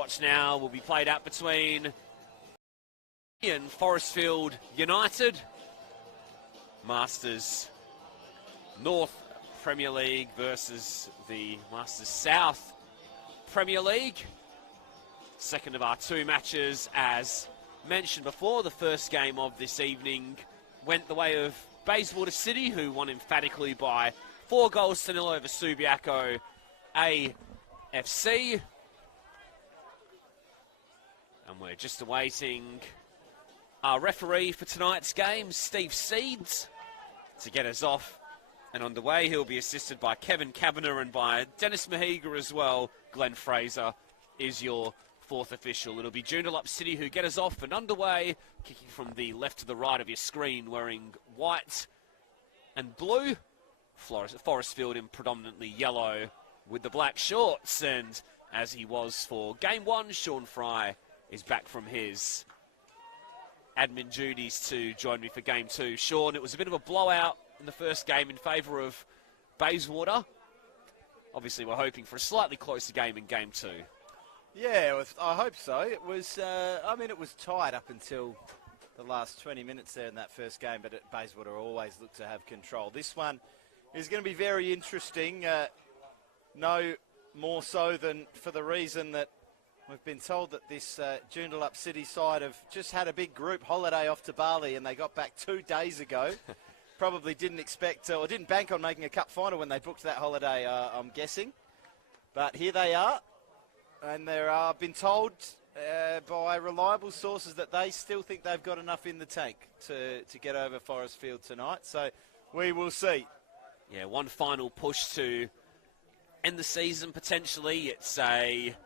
Watch now will be played out between and Forrestfield United. Masters North Premier League versus the Masters South Premier League. Second of our two matches. As mentioned before, the first game of this evening went the way of Bayswater City, who won emphatically by 4-0 over Subiaco AFC. And we're just awaiting our referee for tonight's game, Steve Seeds, to get us off and underway. He'll be assisted by Kevin Kavanagh and by Dennis Mahiga as well. Glenn Fraser is your fourth official. It'll be Joondalup City who get us off and underway, kicking from the left to the right of your screen, wearing white and blue. Forrestfield in predominantly yellow with the black shorts. And as he was for game one, Sean Fry is back from his admin duties to join me for game two. Sean, it was a bit of a blowout in the first game in favour of Bayswater. Obviously, we're hoping for a slightly closer game in game two. Yeah, I hope so. It was, it was tight up until the last 20 minutes there in that first game, but Bayswater always looked to have control. This one is going to be very interesting, no more so than for the reason that we've been told that this Joondalup City side have just had a big group holiday off to Bali, and they got back 2 days ago. Probably didn't expect or didn't bank on making a cup final when they booked that holiday, I'm guessing. But here they are, and they've been told by reliable sources that they still think they've got enough in the tank to get over Forrestfield tonight. So we will see. Yeah, one final push to end the season potentially. It's a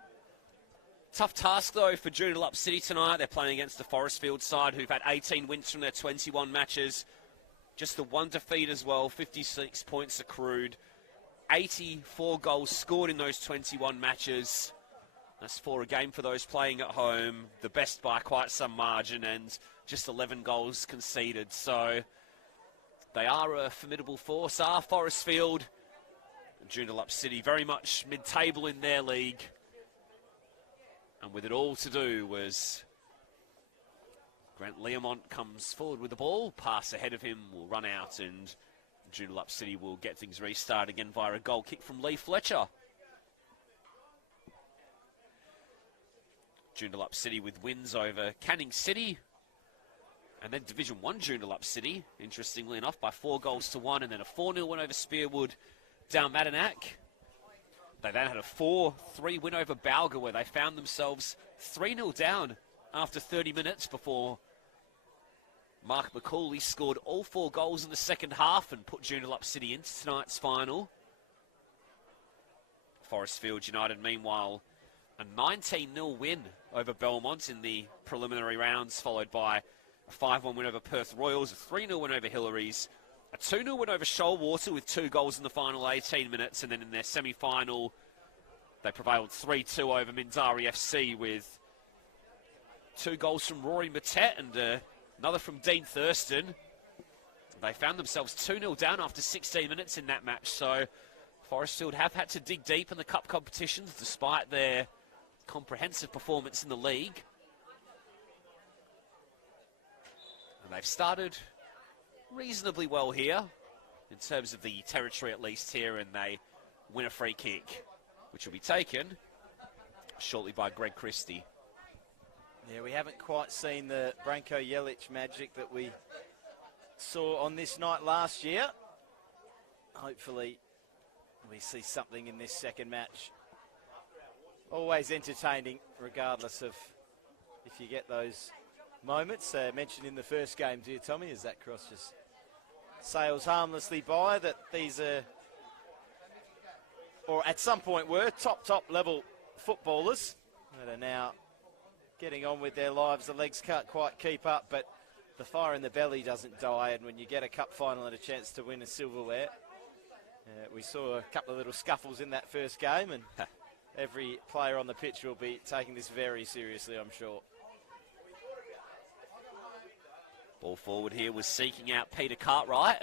tough task, though, for Joondalup City tonight. They're playing against the Forestfield side, who've had 18 wins from their 21 matches. Just the one defeat as well, 56 points accrued. 84 goals scored in those 21 matches. That's 4 a game for those playing at home. The best by quite some margin, and just 11 goals conceded. So they are a formidable force, are Forrestfield. Joondalup City very much mid-table in their league. And with it all to do was Grant Learmont comes forward with the ball. Pass ahead of him will run out, and Joondalup City will get things restarted again via a goal kick from Lee Fletcher. Joondalup City with wins over Canning City. And then Division 1 Joondalup City, interestingly enough, by 4-1, and then a 4-0 win over Spearwood down Madanak. They then had a 4-3 win over Balga, where they found themselves 3-0 down after 30 minutes before Mark McCauley scored all 4 goals in the second half and put Joondalup City into tonight's final. Forrestfield United, meanwhile, a 19-0 win over Belmont in the preliminary rounds, followed by a 5-1 win over Perth Royals, a 3-0 win over Hillary's, a 2-0 win over Shoalwater with 2 goals in the final 18 minutes, and then in their semi-final, they prevailed 3-2 over Mindari FC with 2 goals from Rory Mattet and another from Dean Thurston. They found themselves 2-0 down after 16 minutes in that match, so Forrestfield have had to dig deep in the cup competitions despite their comprehensive performance in the league. And they've started reasonably well here, in terms of the territory at least here, and they win a free kick, which will be taken shortly by Greg Christie. Yeah, we haven't quite seen the Branko Jelic magic that we saw on this night last year. Hopefully we see something in this second match. Always entertaining, regardless of if you get those moments. Mentioned in the first game, dear Tommy, as that cross just sails harmlessly by, that these are, or at some point were, top level footballers that are now getting on with their lives. The legs can't quite keep up, but the fire in the belly doesn't die, and when you get a cup final and a chance to win a silverware, we saw a couple of little scuffles in that first game, and every player on the pitch will be taking this very seriously, I'm sure. Ball forward here was seeking out Peter Cartwright.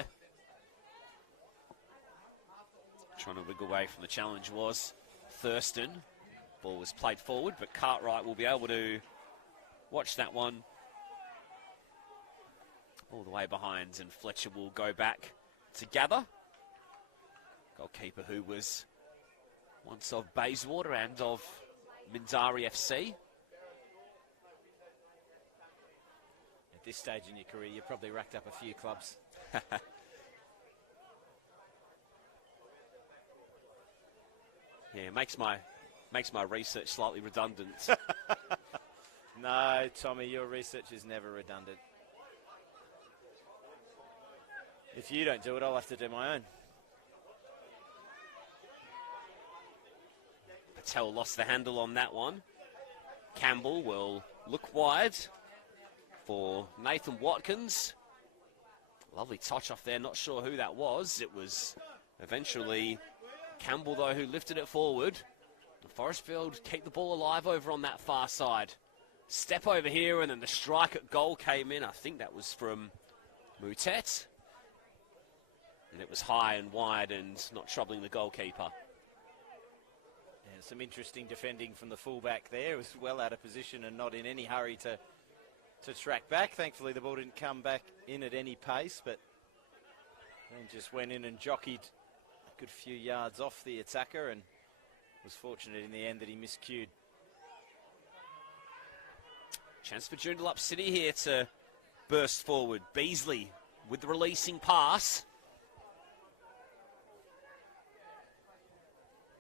Trying to wiggle away from the challenge was Thurston. Ball was played forward, but Cartwright will be able to watch that one all the way behind, and Fletcher will go back to gather. Goalkeeper who was once of Bayswater and of Mindari FC. At this stage in your career, you probably racked up a few clubs. Yeah, makes my research slightly redundant. No, Tommy, your research is never redundant. If you don't do it, I'll have to do my own. Patel lost the handle on that one. Campbell will look wide for Nathan Watkins. Lovely touch off there, not sure who that was. It was eventually Campbell, though, who lifted it forward. Forrestfield keep the ball alive over on that far side. Step over here, and then the strike at goal came in. I think that was from Moutet. And it was high and wide and not troubling the goalkeeper. Yeah, some interesting defending from the fullback there. It was well out of position and not in any hurry to track back. Thankfully, the ball didn't come back in at any pace, but then just went in and jockeyed a good few yards off the attacker and was fortunate in the end that he miscued. Chance for Joondalup City here to burst forward. Beasley with the releasing pass.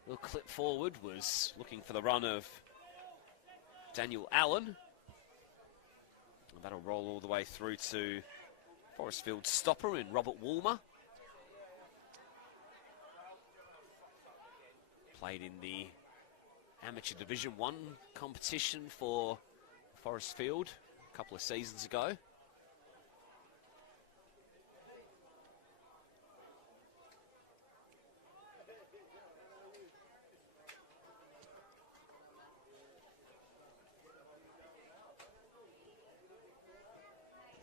Little clip forward, was looking for the run of Daniel Allen. And that'll roll all the way through to Forestfield stopper in Robert Woolmer. Played in the Amateur Division 1 competition for Forrestfield a couple of seasons ago.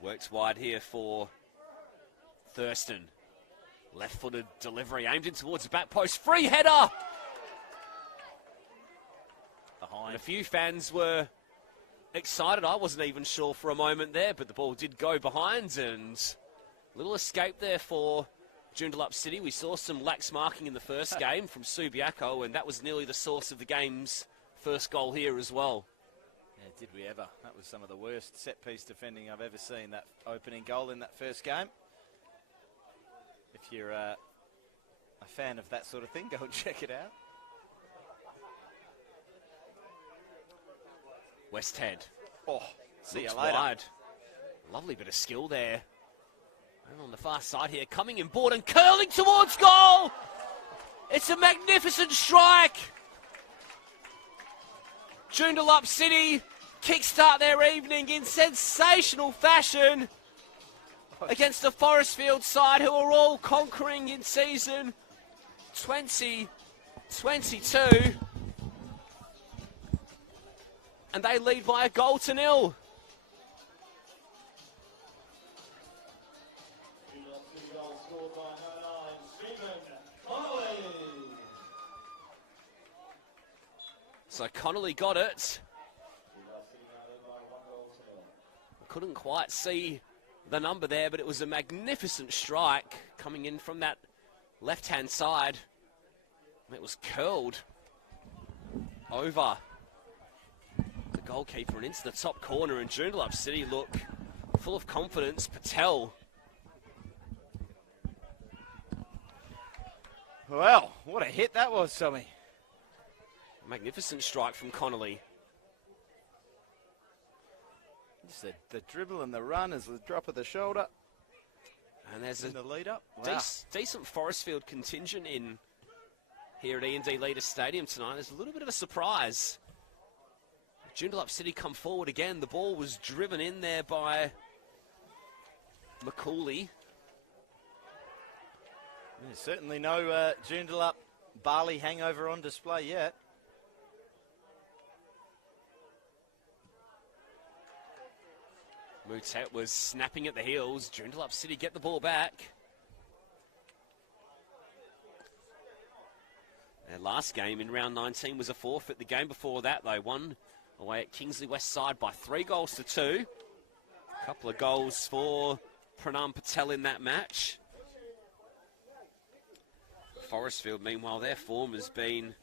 Works wide here for Thurston. Left-footed delivery aimed in towards the back post. Free header! Behind. And a few fans were excited. I wasn't even sure for a moment there, but the ball did go behind, and a little escape there for Joondalup City. We saw some lax marking in the first game from Subiaco, and that was nearly the source of the game's first goal here as well. Yeah, did we ever. That was some of the worst set-piece defending I've ever seen, that opening goal in that first game. If you're a fan of that sort of thing, go and check it out. West Head. Oh, see you Looks later. wide. Lovely bit of skill there. And on the far side here, coming inboard and curling towards goal. It's a magnificent strike. Joondalup City kickstart their evening in sensational fashion against the Forestfield side, who are all conquering in season 2022. And they lead by 1-0. So Connolly got it. Couldn't quite see the number there, but it was a magnificent strike coming in from that left-hand side. It was curled over the goalkeeper and into the top corner, and Joondalup City look full of confidence. Patel. Well, what a hit that was, Tommy. Magnificent strike from Connolly. Just the dribble and the run as the drop of the shoulder. And there's in a the lead up. Wow. decent Forestfield contingent in here at E&D Leaders Stadium tonight. There's a little bit of a surprise. Joondalup City come forward again. The ball was driven in there by McCauley. There's certainly no Joondalup Barley hangover on display yet. Moutet was snapping at the heels. Joondalup City get the ball back. Their last game in round 19 was a forfeit. The game before that, they won away at Kingsley West Side by 3-2. A couple of goals for Pranam Patel in that match. Forrestfield, meanwhile, their form has been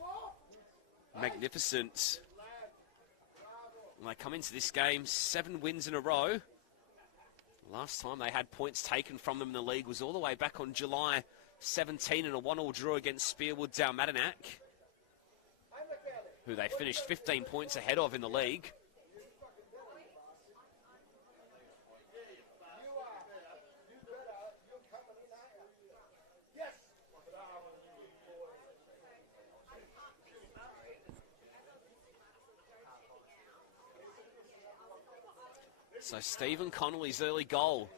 magnificent. And they come into this game 7 wins in a row. Last time they had points taken from them in the league was all the way back on July 17 in a 1-1 draw against Spearwood Dalmatinac, who they finished 15 points ahead of in the league. So Stephen Connolly's early goal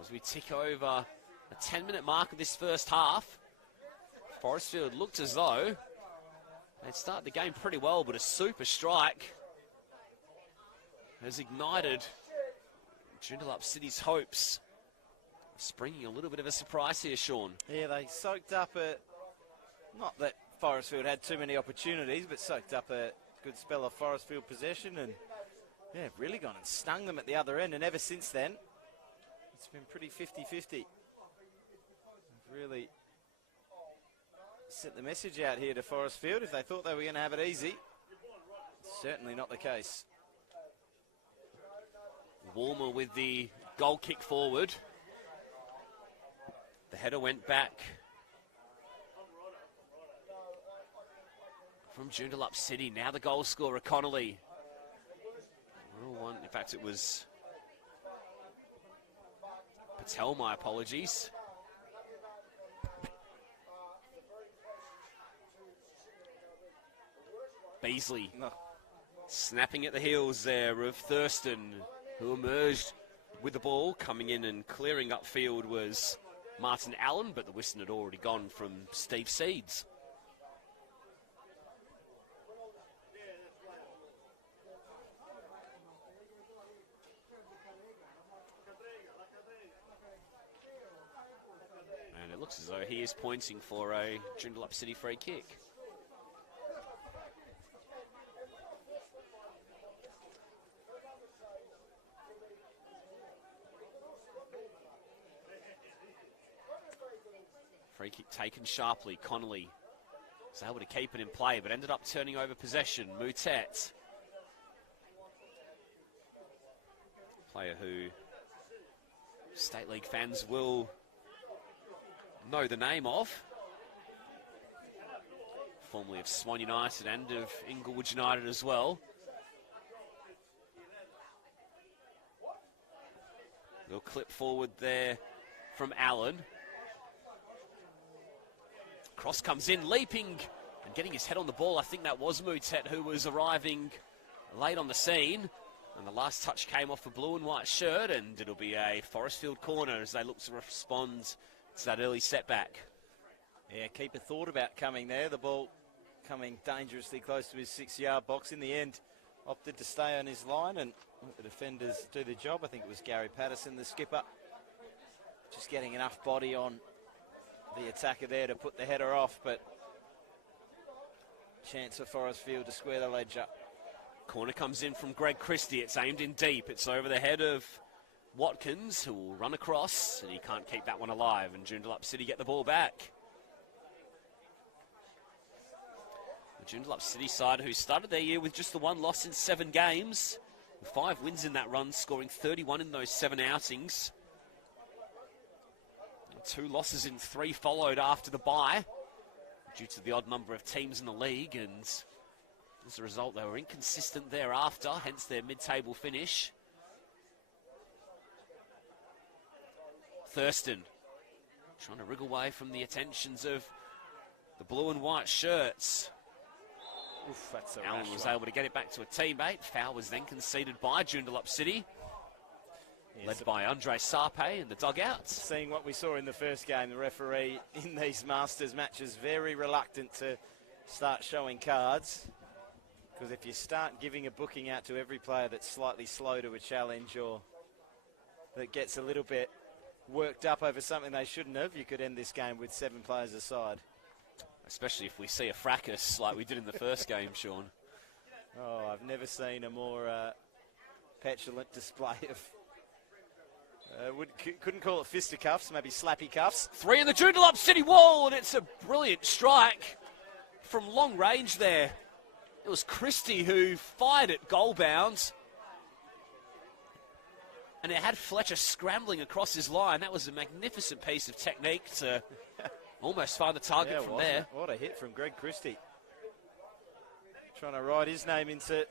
as we tick over a 10-minute mark of this first half. Forrestfield looked as though they'd start the game pretty well, but a super strike has ignited Joondalup City's hopes of springing a little bit of a surprise here, Sean. Yeah, they soaked up not that Forrestfield had too many opportunities, but soaked up a good spell of Forrestfield possession and yeah, really gone and stung them at the other end, and ever since then, it's been pretty 50-50. They've really sent the message out here to Forrestfield. If they thought they were going to have it easy, certainly not the case. Warmer with the goal kick forward. The header went back from Joondalup City. Now the goal scorer, Connolly. In fact, it was Patel, my apologies. Beasley snapping at the heels there of Thurston, who emerged with the ball. Coming in and clearing upfield was Martin Allen, but the whistle had already gone from Steve Seeds. It looks as though he is pointing for a Joondalup City free kick. Free kick taken sharply. Connolly was able to keep it in play, but ended up turning over possession. Moutet, player who State League fans will know the name of, formerly of Swan United and of Inglewood United as well. Little clip forward there from Allen. Cross comes in, leaping and getting his head on the ball. I think that was Moutet, who was arriving late on the scene. And the last touch came off a blue and white shirt, and it'll be a Forestfield corner as they look to respond to that early setback. Yeah, keeper thought about coming there. The ball coming dangerously close to his 6-yard box. In the end, opted to stay on his line and let the defenders do the job. I think it was Gary Patterson, the skipper, just getting enough body on the attacker there to put the header off, but chance for Forestfield to square the ledger. Corner comes in from Greg Christie. It's aimed in deep. It's over the head of Watkins, who will run across, and he can't keep that one alive, and Joondalup City get the ball back. The Joondalup City side, who started their year with just the 1 loss in 7 games, with 5 wins in that run, scoring 31 in those 7 outings. 2 losses in 3 followed after the bye, due to the odd number of teams in the league, and as a result, they were inconsistent thereafter, hence their mid-table finish. Thurston trying to wriggle away from the attentions of the blue and white shirts. Oof, that's a Allen was able to get it back to a teammate. Foul was then conceded by Joondalup City, led by Andre Sarpe in the dugouts. Seeing what we saw in the first game, the referee in these Masters matches very reluctant to start showing cards, because if you start giving a booking out to every player that's slightly slow to a challenge or that gets a little bit worked up over something they shouldn't have, you could end this game with 7 players aside. Especially if we see a fracas like we did in the first game, Sean. Oh, I've never seen a more petulant display of... couldn't call it fisticuffs, maybe slappy cuffs. 3 in the Joondalup City wall, and it's a brilliant strike from long range there. It was Christie who fired it goal bound. And it had Fletcher scrambling across his line. That was a magnificent piece of technique to almost find the target from there. What a hit from Greg Christie. Trying to write his name into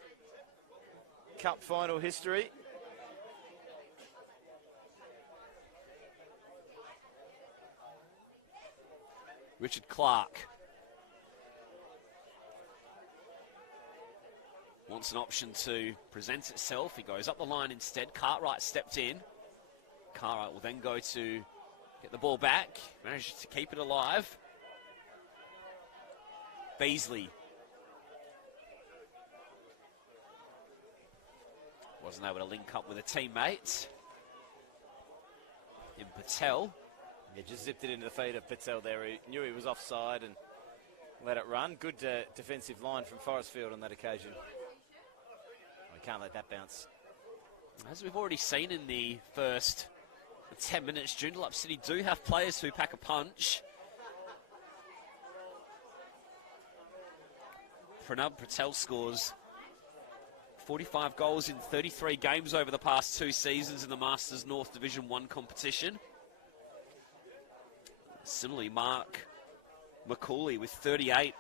cup final history. Richard Clark wants an option to present itself. He goes up the line instead. Cartwright stepped in. Cartwright will then go to get the ball back. Manages to keep it alive. Beasley wasn't able to link up with a teammate. In Patel. Yeah, just zipped it into the feet of Patel there. He knew he was offside and let it run. Good defensive line from Forrestfield on that occasion. We can't let that bounce. As we've already seen in the first 10 minutes, Joondalup City do have players who pack a punch. Pranab Patel scores 45 goals in 33 games over the past 2 seasons in the Masters North Division 1 competition. Similarly, Mark McCauley with 38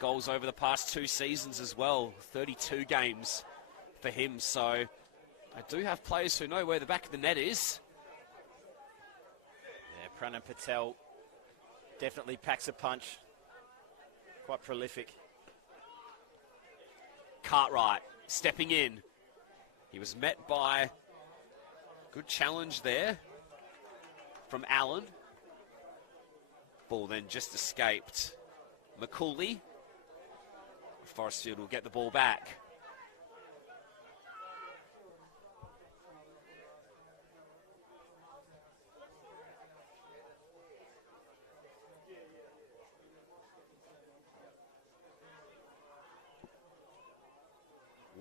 goals over the past 2 seasons as well. 32 games for him. So I do have players who know where the back of the net is. Yeah, Pranam Patel definitely packs a punch. Quite prolific. Cartwright stepping in. He was met by good challenge there from Allen. Ball then just escaped. McCauley. Forrestfield will get the ball back.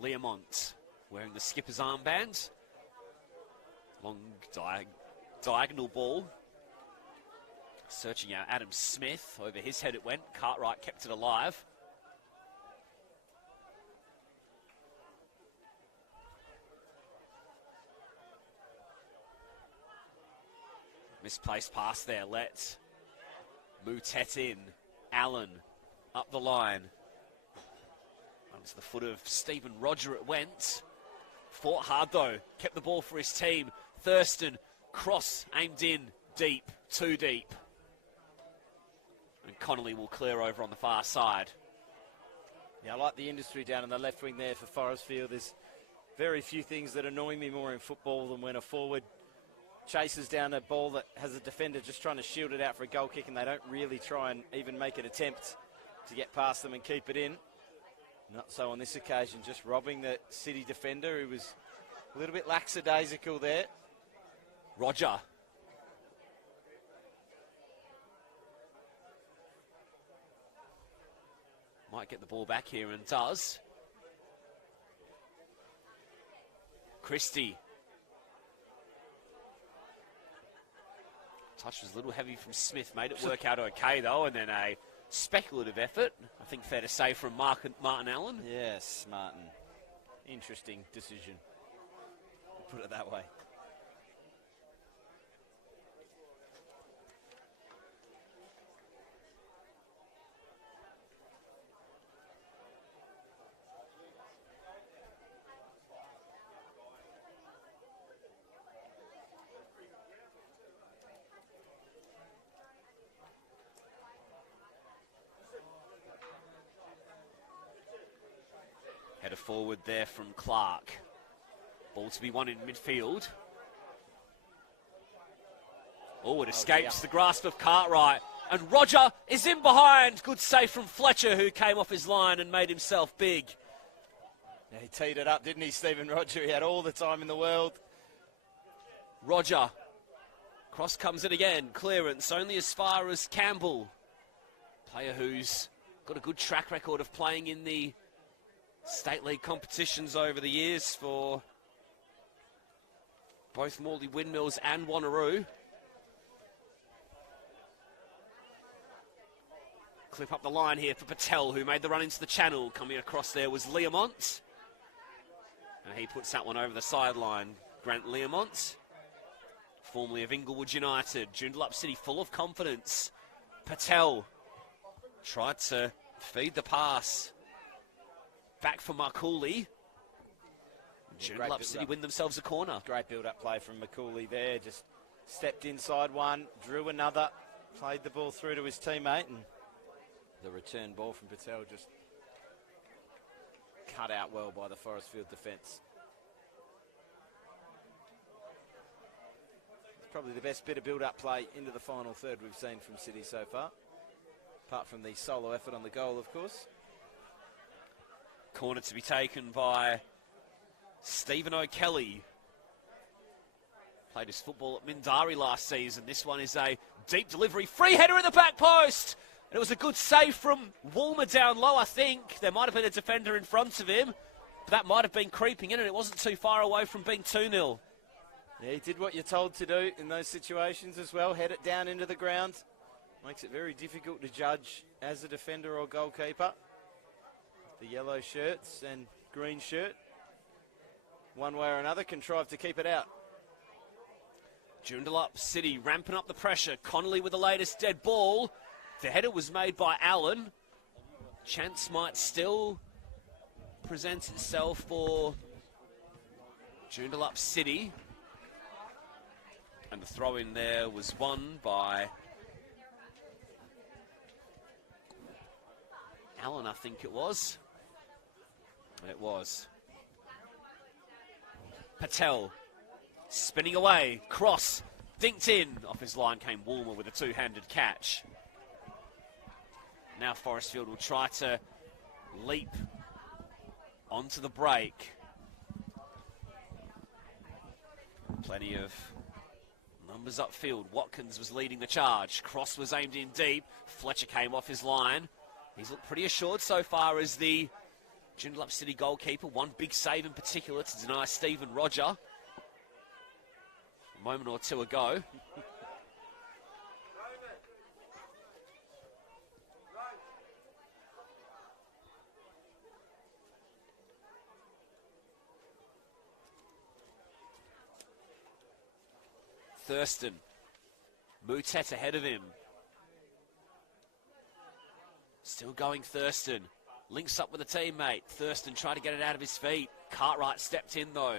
Learmont wearing the skipper's armband. Long diagonal ball. Searching out Adam Smith. Over his head it went. Cartwright kept it alive. Misplaced pass there. Let Moutet in. Allen up the line. Onto the foot of Stephen Roger it went. Fought hard though. Kept the ball for his team. Thurston. Cross aimed in. Deep. Too deep. And Connolly will clear over on the far side. Yeah, I like the industry down in the left wing there for Forestfield. There's very few things that annoy me more in football than when a forward chases down a ball that has a defender just trying to shield it out for a goal kick and they don't really try and even make an attempt to get past them and keep it in. Not so on this occasion, just robbing the City defender who was a little bit lackadaisical there. Roger. Might get the ball back here and does. Christie. Touch was a little heavy from Smith. Made it work out okay though. And then a speculative effort. I think fair to say from Martin Allen. Yes, Martin. Interesting decision. Put it that way. Header forward there from Clark. Ball to be won in midfield. Oh, it escapes the grasp of Cartwright. And Roger is in behind. Good save from Fletcher, who came off his line and made himself big. Yeah, he teed it up, didn't he, Stephen Roger? He had all the time in the world. Roger. Cross comes in again. Clearance only as far as Campbell. Player who's got a good track record of playing in the state league competitions over the years for both Morley Windmills and Wanneroo. Clip up the line here for Patel, who made the run into the channel. Coming across there was Learmont. And he puts that one over the sideline. Grant Learmont, formerly of Inglewood United. Joondalup City full of confidence. Patel tried to feed the pass. Back for Marcooley. Joondalup City win themselves a corner. Great build-up play from McCauley there. Just stepped inside one, drew another, played the ball through to his teammate, and the return ball from Patel just cut out well by the Forrestfield defence. It's probably the best bit of build-up play into the final third we've seen from City so far, apart from the solo effort on the goal, of course. Corner to be taken by Stephen O'Kelly. Played his football at Mindari last season. This one is a deep delivery. Free header in the back post. And it was a good save from Woolmer down low, I think. There might have been a defender in front of him. But that might have been creeping in, and it wasn't too far away from being 2-0. Yeah, he did what you're told to do in those situations as well. Head it down into the ground. Makes it very difficult to judge as a defender or goalkeeper. The yellow shirts and green shirt, one way or another, contrived to keep it out. Joondalup City ramping up the pressure. Connolly with the latest dead ball. The header was made by Allen. Chance might still present itself for Joondalup City. And the throw in there was won by Allen, I think it was. It was. Patel spinning away, cross, dinked in. Off his line came Woolmer with a two-handed catch. Now Forrestfield will try to leap onto the break. Plenty of numbers upfield. Watkins was leading the charge. Cross was aimed in deep. Fletcher came off his line. He's looked pretty assured so far as the Joondalup City goalkeeper. One big save in particular to deny Stephen Roger a moment or two ago. Thurston. Moutet ahead of him. Still going Thurston. Links up with a teammate. Thurston tried to get it out of his feet. Cartwright stepped in though.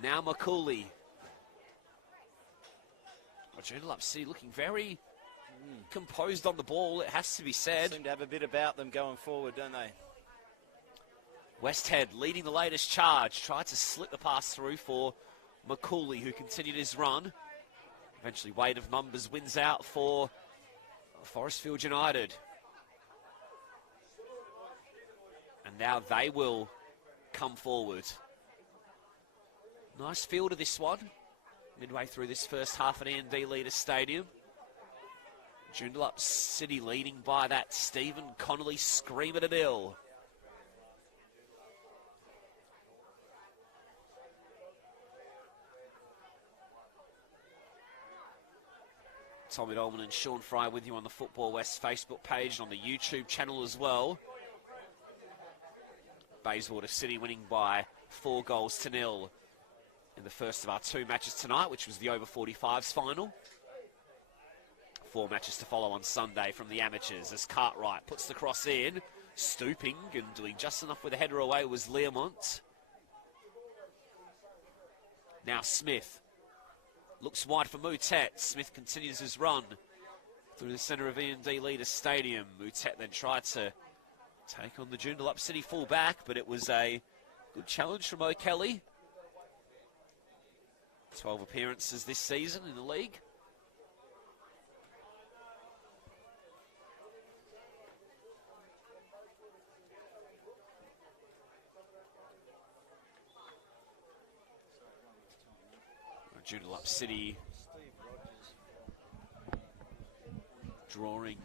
Now McCauley. Joondalup City looking very composed on the ball, it has to be said. Seem to have a bit about them going forward, don't they? Westhead leading the latest charge. Tried to slip the pass through for McCauley, who continued his run. Eventually, weight of numbers wins out for Forestfield United. And now they will come forward. Nice field of this one. Midway through this first half at E&D Leaders Stadium. Joondalup City leading by that Stephen Connolly scream at a nil. Tommy Dolman and Sean Fry with you on the Football West Facebook page and on the YouTube channel as well. Bayswater City winning by 4-0 in the first of our two matches tonight, which was the over 45s final. 4 matches to follow on Sunday from the amateurs as Cartwright puts the cross in, stooping and doing just enough with the header away was Learmont. Now Smith. Looks wide for Moutet. Smith continues his run through the centre of E&D Leaders Stadium. Moutet then tried to take on the Joondalup City full-back, but it was a good challenge from O'Kelly. 12 appearances this season in the league. Joondalup City drawing,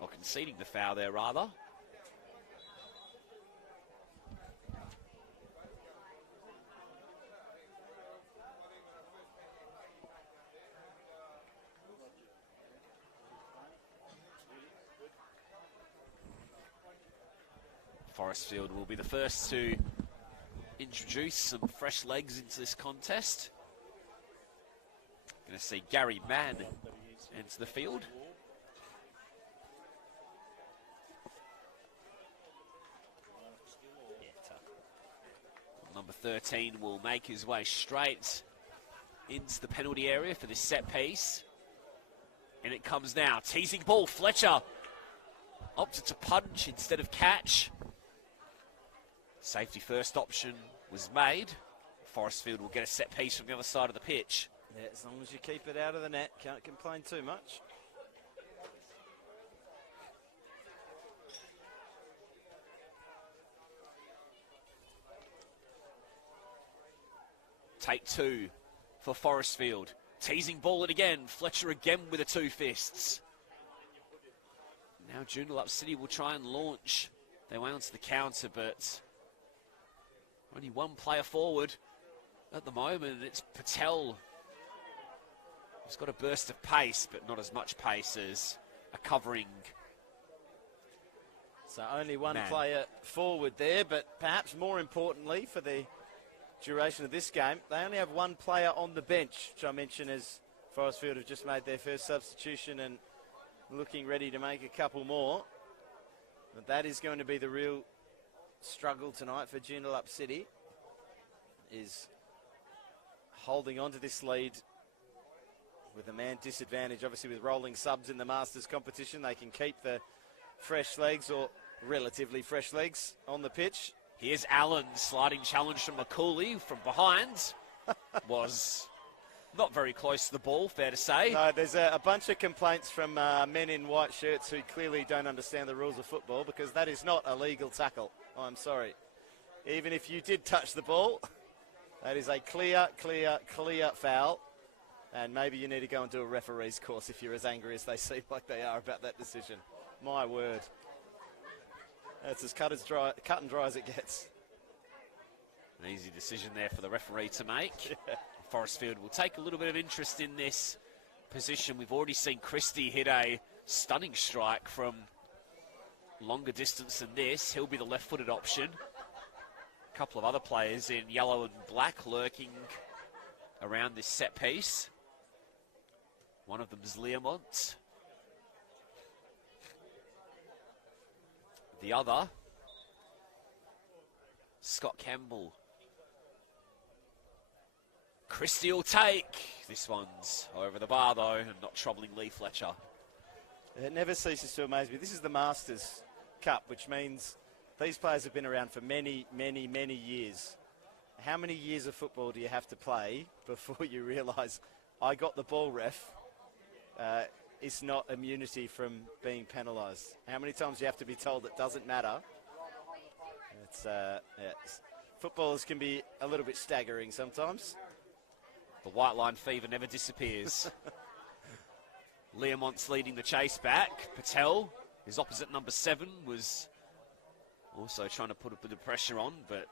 or conceding the foul there, rather. Forrestfield will be the first to introduce some fresh legs into this contest. Going to see Gary Mann enter the field. Number 13 will make his way straight into the penalty area for this set piece. And it comes now. Teasing ball. Fletcher opted to punch instead of catch. Safety first option was made. Forrestfield will get a set piece from the other side of the pitch. Yeah, as long as you keep it out of the net, can't complain too much. Take two for Forrestfield. Teasing ball it again. Fletcher again with the two fists. Now Joondalup City will try and launch their way onto the counter, but only one player forward at the moment. It's Patel. He's got a burst of pace, but not as much pace as a covering. So only one Man. player forward there, but perhaps more importantly for the duration of this game, they only have one player on the bench, which I mentioned as Forrestfield have just made their first substitution and looking ready to make a couple more. But that is going to be the real struggle tonight for Joondalup City, is holding on to this lead with a man disadvantage. Obviously with rolling subs in the Masters competition, they can keep the fresh legs, or relatively fresh legs, on the pitch. Here's Allen, sliding challenge from McCauley from behind. Was not very close to the ball, fair to say. No, there's a bunch of complaints from men in white shirts who clearly don't understand the rules of football, because that is not a legal tackle. I'm sorry. Even if you did touch the ball, that is a clear foul. And maybe you need to go and do a referee's course if you're as angry as they seem like they are about that decision. My word. That's as cut and dry as it gets. An easy decision there for the referee to make. Yeah. Forrestfield will take a little bit of interest in this position. We've already seen Christie hit a stunning strike from longer distance than this. He'll be the left-footed option. A couple of other players in yellow and black lurking around this set piece. One of them is Learmont. The other, Scott Campbell. Christie will take. This one's over the bar, though, and not troubling Lee Fletcher. It never ceases to amaze me. This is the Masters Cup, which means these players have been around for many, many, many years. How many years of football do you have to play before you realise I got the ball, ref? It's not immunity from being penalised. How many times do you have to be told it doesn't matter? Footballers can be a little bit staggering sometimes. The white line fever never disappears. Learmont's leading the chase back. Patel, his opposite number 7, was also trying to put a bit of pressure on, but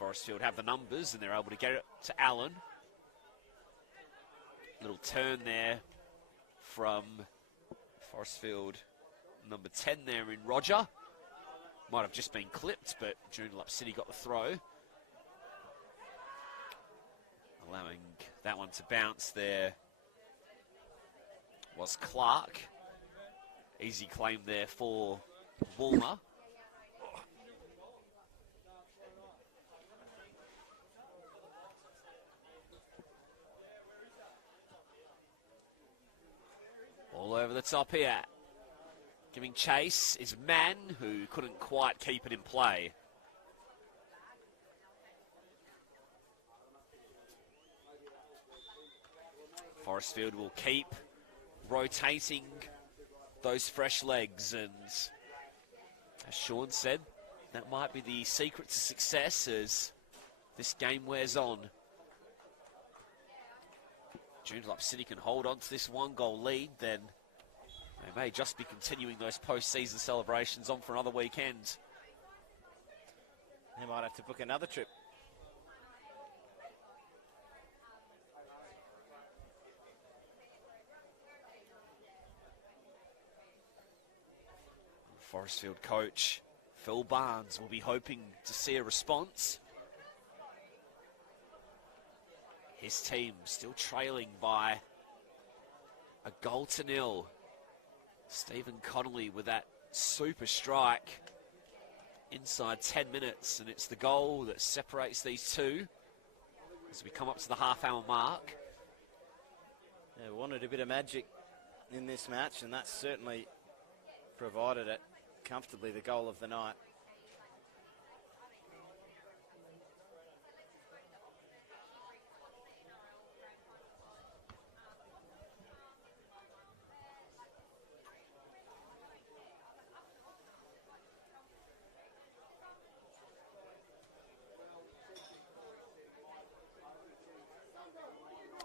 Forrestfield have the numbers and they're able to get it to Allen. Little turn there from Forrestfield, number 10 there in Roger. Might have just been clipped, but Joondalup City got the throw. Allowing that one to bounce there was Clark. Easy claim there for Woolmer. All over the top here. Giving chase is Mann, who couldn't quite keep it in play. Forrestfield will keep rotating those fresh legs, and as Sean said, that might be the secret to success as this game wears on. Joondalup City can hold on to this 1-goal lead, then They may just be continuing those post-season celebrations on for another weekend. They might have to book another trip. Forrestfield coach Phil Barnes will be hoping to see a response. His team still trailing by a 0-0. Stephen Connolly with that super strike inside 10 minutes, and it's the goal that separates these two as we come up to the half-hour mark. They wanted a bit of magic in this match, and that certainly provided it comfortably, the goal of the night.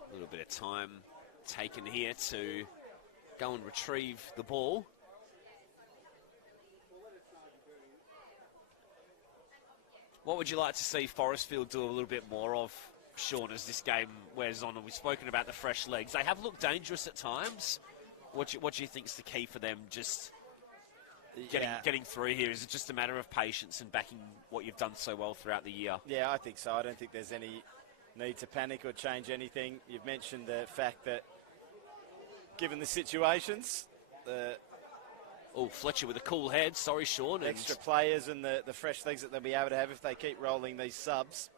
A little bit of time taken here to go and retrieve the ball. What would you like to see Forrestfield do a little bit more of, Sean, as this game wears on? And we've spoken about the fresh legs. They have looked dangerous at times. What do you think is the key for them just getting through here? Is it just a matter of patience and backing what you've done so well throughout the year? Yeah, I think so. I don't think there's any need to panic or change anything. You've mentioned the fact that given the situations, Fletcher with a cool head. Sorry, Sean. Extra players and the fresh legs that they'll be able to have if they keep rolling these subs.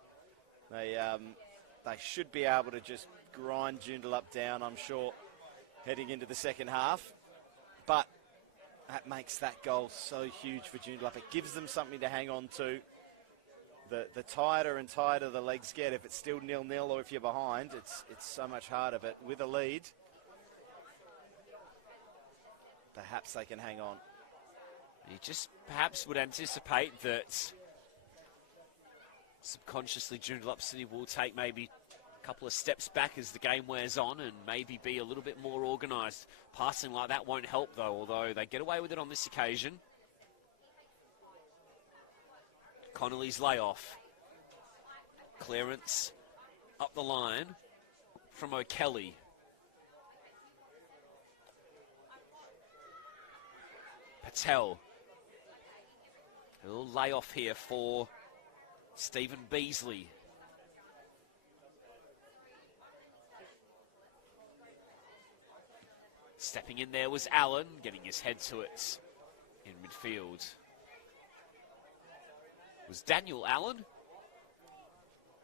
They should be able to just grind Joondalup down, I'm sure, heading into the second half. But that makes that goal so huge for Joondalup. It gives them something to hang on to. The tighter and tighter the legs get, if it's still 0-0 or if you're behind, it's so much harder. But with a lead, perhaps they can hang on. You just perhaps would anticipate that subconsciously Joondalup City will take maybe a couple of steps back as the game wears on and maybe be a little bit more organised. Passing like that won't help, though, although they get away with it on this occasion. Connolly's layoff. Clearance up the line from O'Kelly. Patel. A little layoff here for Stephen Beasley. Stepping in there was Allen, getting his head to it in midfield. Was Daniel Allen.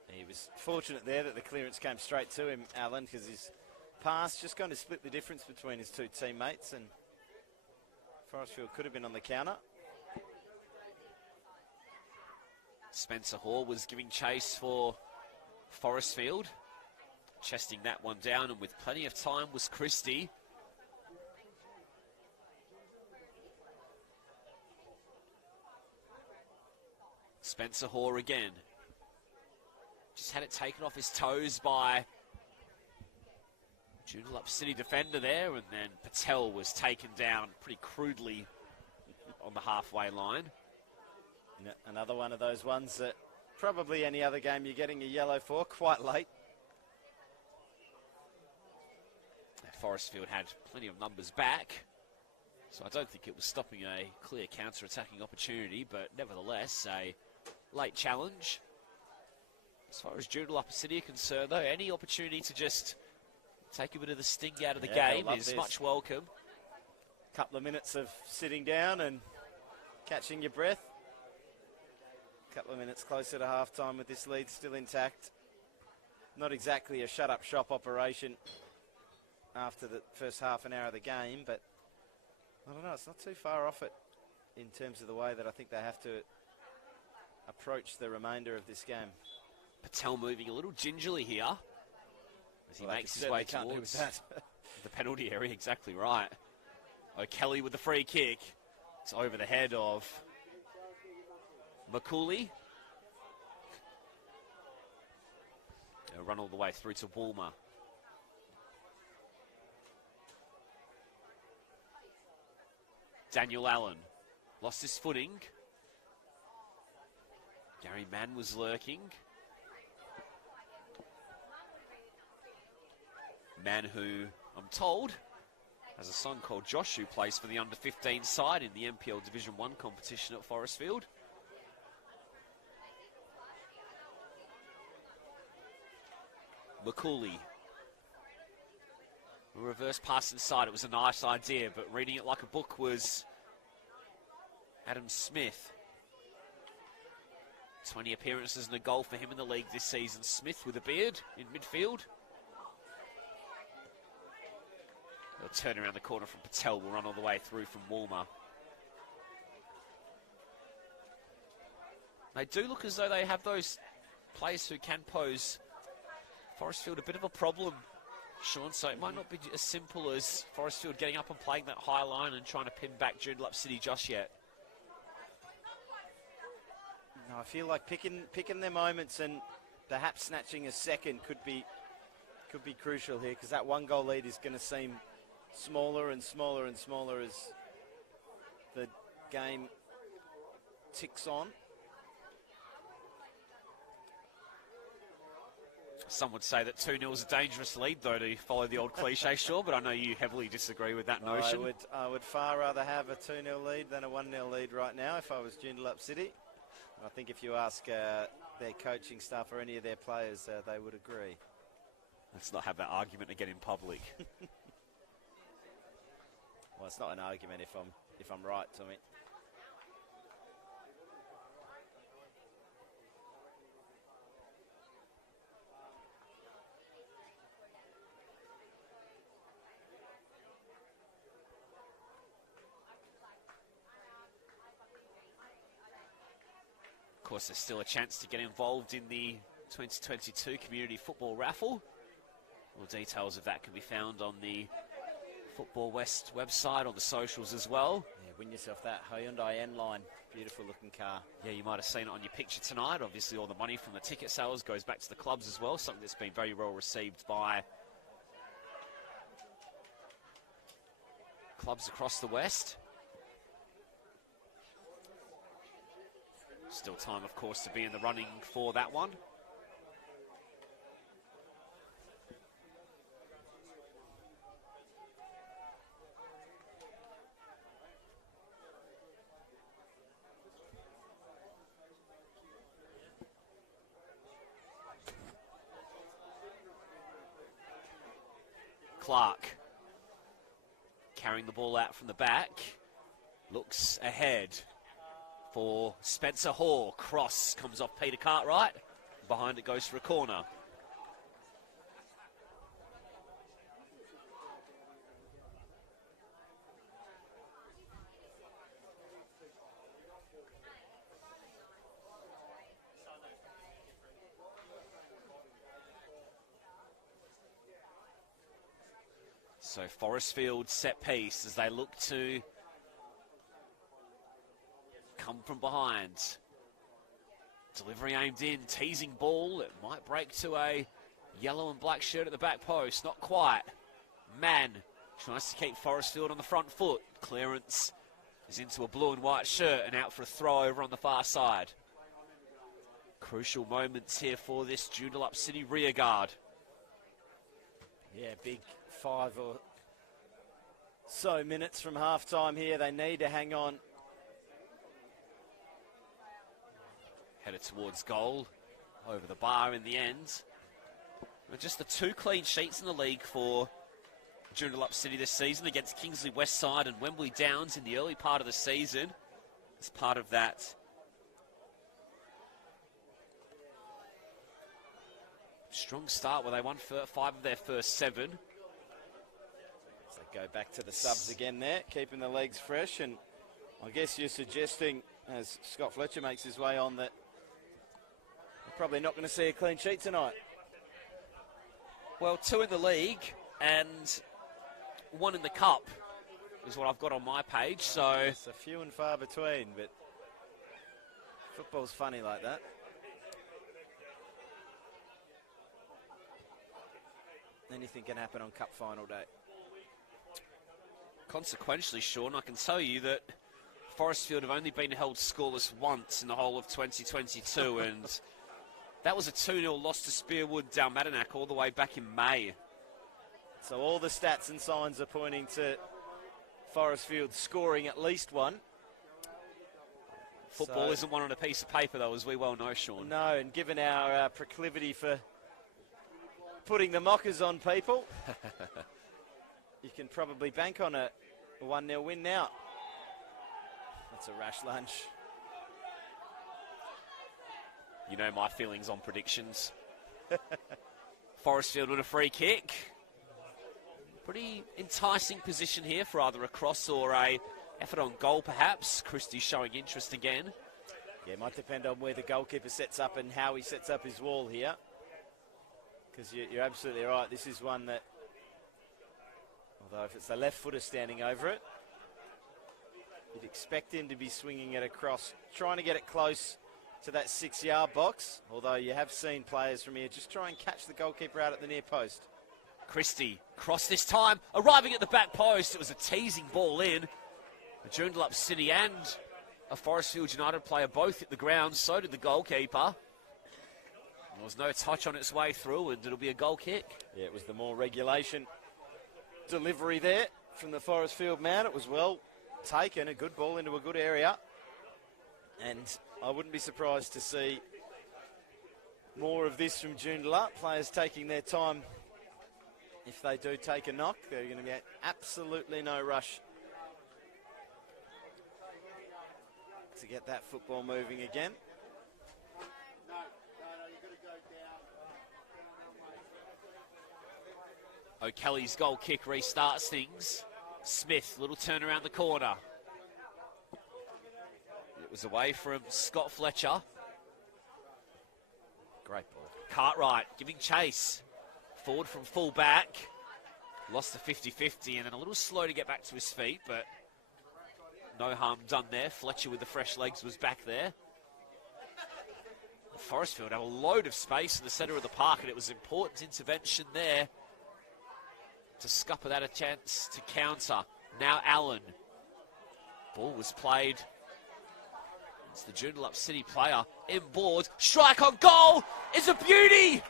He was fortunate there that the clearance came straight to him, Allen, because his pass just going to split the difference between his two teammates, and Forrestfield could have been on the counter. Spencer Hall was giving chase for Forrestfield. Chesting that one down, and with plenty of time was Christie. Spencer Hoare again. Just had it taken off his toes by Joondalup City defender there, and then Patel was taken down pretty crudely on the halfway line. Another one of those ones that probably any other game you're getting a yellow for, quite late. Forrestfield had plenty of numbers back, so I don't think it was stopping a clear counter-attacking opportunity, but nevertheless, a late challenge. As far as Joondalup City are concerned, though, any opportunity to just take a bit of the sting out of the game is much welcome. Couple of minutes of sitting down and catching your breath. Couple of minutes closer to half-time with this lead still intact. Not exactly a shut-up-shop operation after the first half an hour of the game, but I don't know, it's not too far off it in terms of the way that I think they have to approach the remainder of this game. Patel moving a little gingerly here as he makes his way towards the penalty area. Exactly right. O'Kelly with the free kick. It's over the head of McCooley. They'll run all the way through to Woolmer. Daniel Allen lost his footing. Gary Mann was lurking. Mann, who I'm told has a son called Josh, who plays for the under-15 side in the NPL Division 1 competition at Forrestfield. McCauley. A reverse pass inside. It was a nice idea, but reading it like a book was Adam Smith. 20 appearances and a goal for him in the league this season. Smith with a beard in midfield. They'll turn around the corner from Patel. Will run all the way through from Walmer. They do look as though they have those players who can pose Forrestfield a bit of a problem, Sean, so it might not be as simple as Forrestfield getting up and playing that high line and trying to pin back Joondalup City just yet. No, I feel like picking their moments and perhaps snatching a second could be crucial here, because that one goal lead is going to seem smaller and smaller and smaller as the game ticks on. Some would say that 2-0 is a dangerous lead, though, to follow the old cliche, sure, but I know you heavily disagree with that notion. I would far rather have a 2-0 lead than a 1-0 lead right now if I was Joondalup City. I think if you ask their coaching staff or any of their players, they would agree. Let's not have that argument again in public. Well, it's not an argument if I'm right, Tommy. Of course, there's still a chance to get involved in the 2022 Community Football Raffle. More details of that can be found on the Football West website, on the socials as well. Yeah, win yourself that Hyundai N-Line. Beautiful looking car. Yeah, you might have seen it on your picture tonight. Obviously, all the money from the ticket sales goes back to the clubs as well, something that's been very well received by clubs across the West. Still time, of course, to be in the running for that one. Clark carrying the ball out from the back, looks ahead for Spencer Hoare. Cross comes off Peter Cartwright. Behind it goes for a corner. So Forrestfield set piece as they look to come from behind. Delivery aimed in, teasing ball. It might break to a yellow and black shirt at the back post. Not quite. Mann tries to keep Forrestfield on the front foot. Clearance is into a blue and white shirt and out for a throw over on the far side. Crucial moments here for this Joondalup City rear guard. Yeah, big 5 or so minutes from half-time here. They need to hang on. Headed towards goal, over the bar in the end. And just the 2 clean sheets in the league for Joondalup City this season, against Kingsley Westside and Wembley Downs in the early part of the season. As part of that strong start where they won 5 of their first 7. So go back to the subs again there, keeping the legs fresh. And I guess you're suggesting, as Scott Fletcher makes his way on, that probably not going to see a clean sheet tonight. Well, 2 in the league and 1 in the cup is what I've got on my page. So it's a few and far between, but football's funny like that. Anything can happen on cup final day. Consequentially, Sean, I can tell you that Forrestfield have only been held scoreless once in the whole of 2022, and that was a 2-0 loss to Spearwood Dalmatinac all the way back in May. So all the stats and signs are pointing to Forrestfield scoring at least one. Football isn't one on a piece of paper, though, as we well know, Sean. No, and given our proclivity for putting the mockers on people, you can probably bank on a 1-0 win now. That's a rash lunch. You know my feelings on predictions. Forrestfield with a free kick. Pretty enticing position here for either a cross or a effort on goal, perhaps. Christie showing interest again. Yeah, it might depend on where the goalkeeper sets up and how he sets up his wall here. Because you're absolutely right. This is one that, although if it's the left footer standing over it, you'd expect him to be swinging it across, trying to get it close to that 6-yard box. Although you have seen players from here just try and catch the goalkeeper out at the near post. Christie, cross this time, arriving at the back post. It was a teasing ball in. The Joondalup City and a Forestfield United player both hit the ground. So did the goalkeeper. There was no touch on its way through, and it'll be a goal kick. Yeah, it was the more regulation delivery there from the Forestfield man. It was well taken, a good ball into a good area. And I wouldn't be surprised to see more of this from Joondalup. Players taking their time. If they do take a knock, they're going to get absolutely no rush to get that football moving again. O'Kelly's goal kick restarts things. Smith, little turn around the corner. It was away from Scott Fletcher. Great ball. Cartwright giving chase. Forward from full back. Lost the 50-50 and then a little slow to get back to his feet, but no harm done there. Fletcher with the fresh legs was back there. Forestfield have a load of space in the centre of the park, and it was important intervention there to scupper that a chance to counter. Now Allen. Ball was played. It's the Joondalup City player inboard. Strike on goal is a beauty!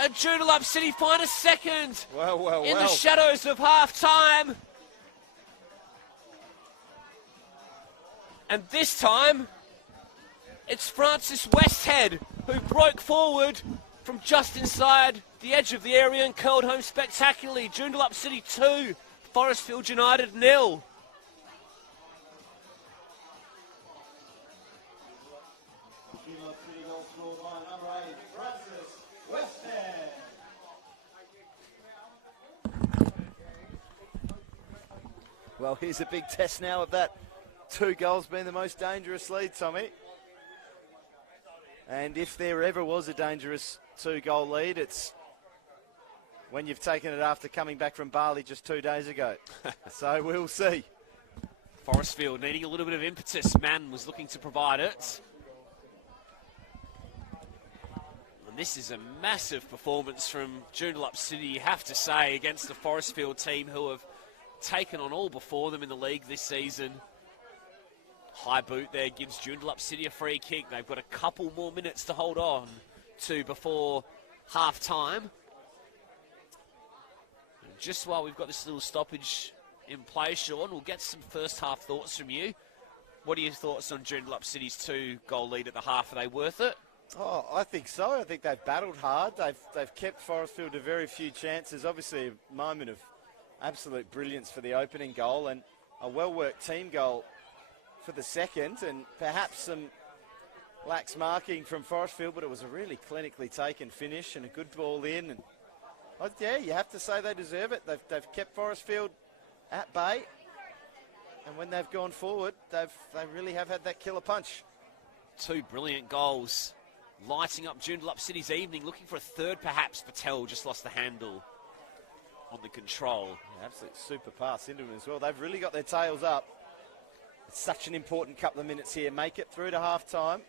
And Joondalup City find a second in the shadows of half-time. And this time, it's Francis Westhead who broke forward from just inside the edge of the area and curled home spectacularly. Joondalup City 2, Forestfield United 0. Well, here's a big test now of that 2 goals being the most dangerous lead, Tommy. And if there ever was a dangerous 2-goal lead, it's when you've taken it after coming back from Bali just 2 days ago. So we'll see. Forestfield needing a little bit of impetus. Mann was looking to provide it. And this is a massive performance from Joondalup City, you have to say, against the Forestfield team who have taken on all before them in the league this season. High boot there gives Joondalup City a free kick. They've got a couple more minutes to hold on to before half-time. Just while we've got this little stoppage in play, Sean, we'll get some first-half thoughts from you. What are your thoughts on Joondalup City's 2-goal lead at the half? Are they worth it? Oh, I think so. I think they've battled hard. They've kept Forestfield to very few chances. Obviously, a moment of absolute brilliance for the opening goal and a well-worked team goal for the second, and perhaps some lax marking from Forestfield, but it was a really clinically taken finish and a good ball in. And yeah, you have to say they deserve it. They've kept Forestfield at bay, and when they've gone forward, they really have had that killer punch. 2 brilliant goals, lighting up Joondalup City's evening. Looking for a third, perhaps. Patel just lost the handle on the control. Yeah, absolute super pass into him as well. They've really got their tails up. It's such an important couple of minutes here. Make it through to half-time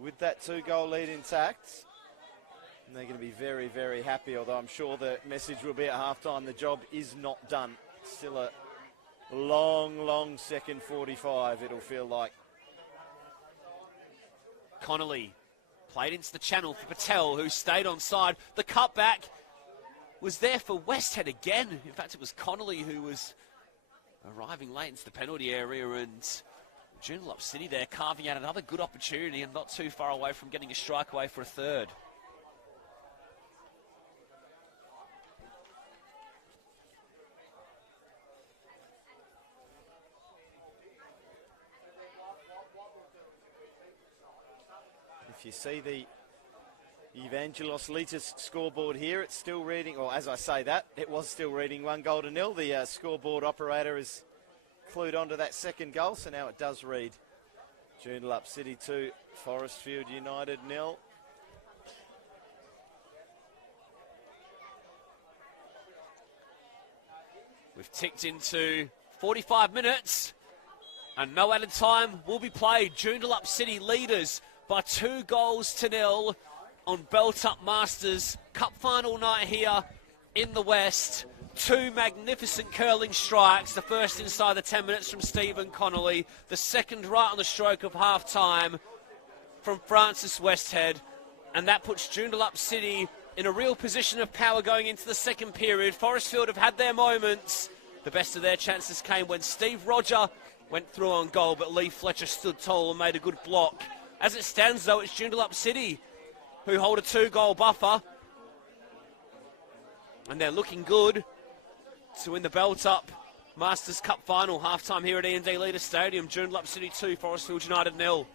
with that 2-goal lead intact. And they're going to be very, very happy, although I'm sure the message will be at half-time, the job is not done Still a long second 45, it'll feel like. Connolly played into the channel for Patel, who stayed on side. The cutback was there for Westhead again. In fact, it was Connolly who was arriving late into the penalty area, and Joondalup City there carving out another good opportunity and not too far away from getting a strike away for a third. If you see the Evangelos Litas scoreboard here, it's still reading, or as I say that, it was still reading 1-0. The scoreboard operator has clued onto that second goal, so now it does read Joondalup City 2, Forrestfield United 0. We've ticked into 45 minutes and no added time will be played. Joondalup City leaders by 2-0 on Belt Up Masters Cup final night here in the West. Two magnificent curling strikes. The first inside the 10 minutes from Stephen Connolly. The second right on the stroke of half-time from Francis Westhead. And that puts Joondalup City in a real position of power going into the second period. Forrestfield have had their moments. The best of their chances came when Steve Roger went through on goal, but Lee Fletcher stood tall and made a good block. As it stands, though, it's Joondalup City who hold a 2-goal buffer. And they're looking good to win the Belt Up Masters Cup final. Half-time here at E&D Leader Stadium. Joondalup City 2, Forestfield United 0.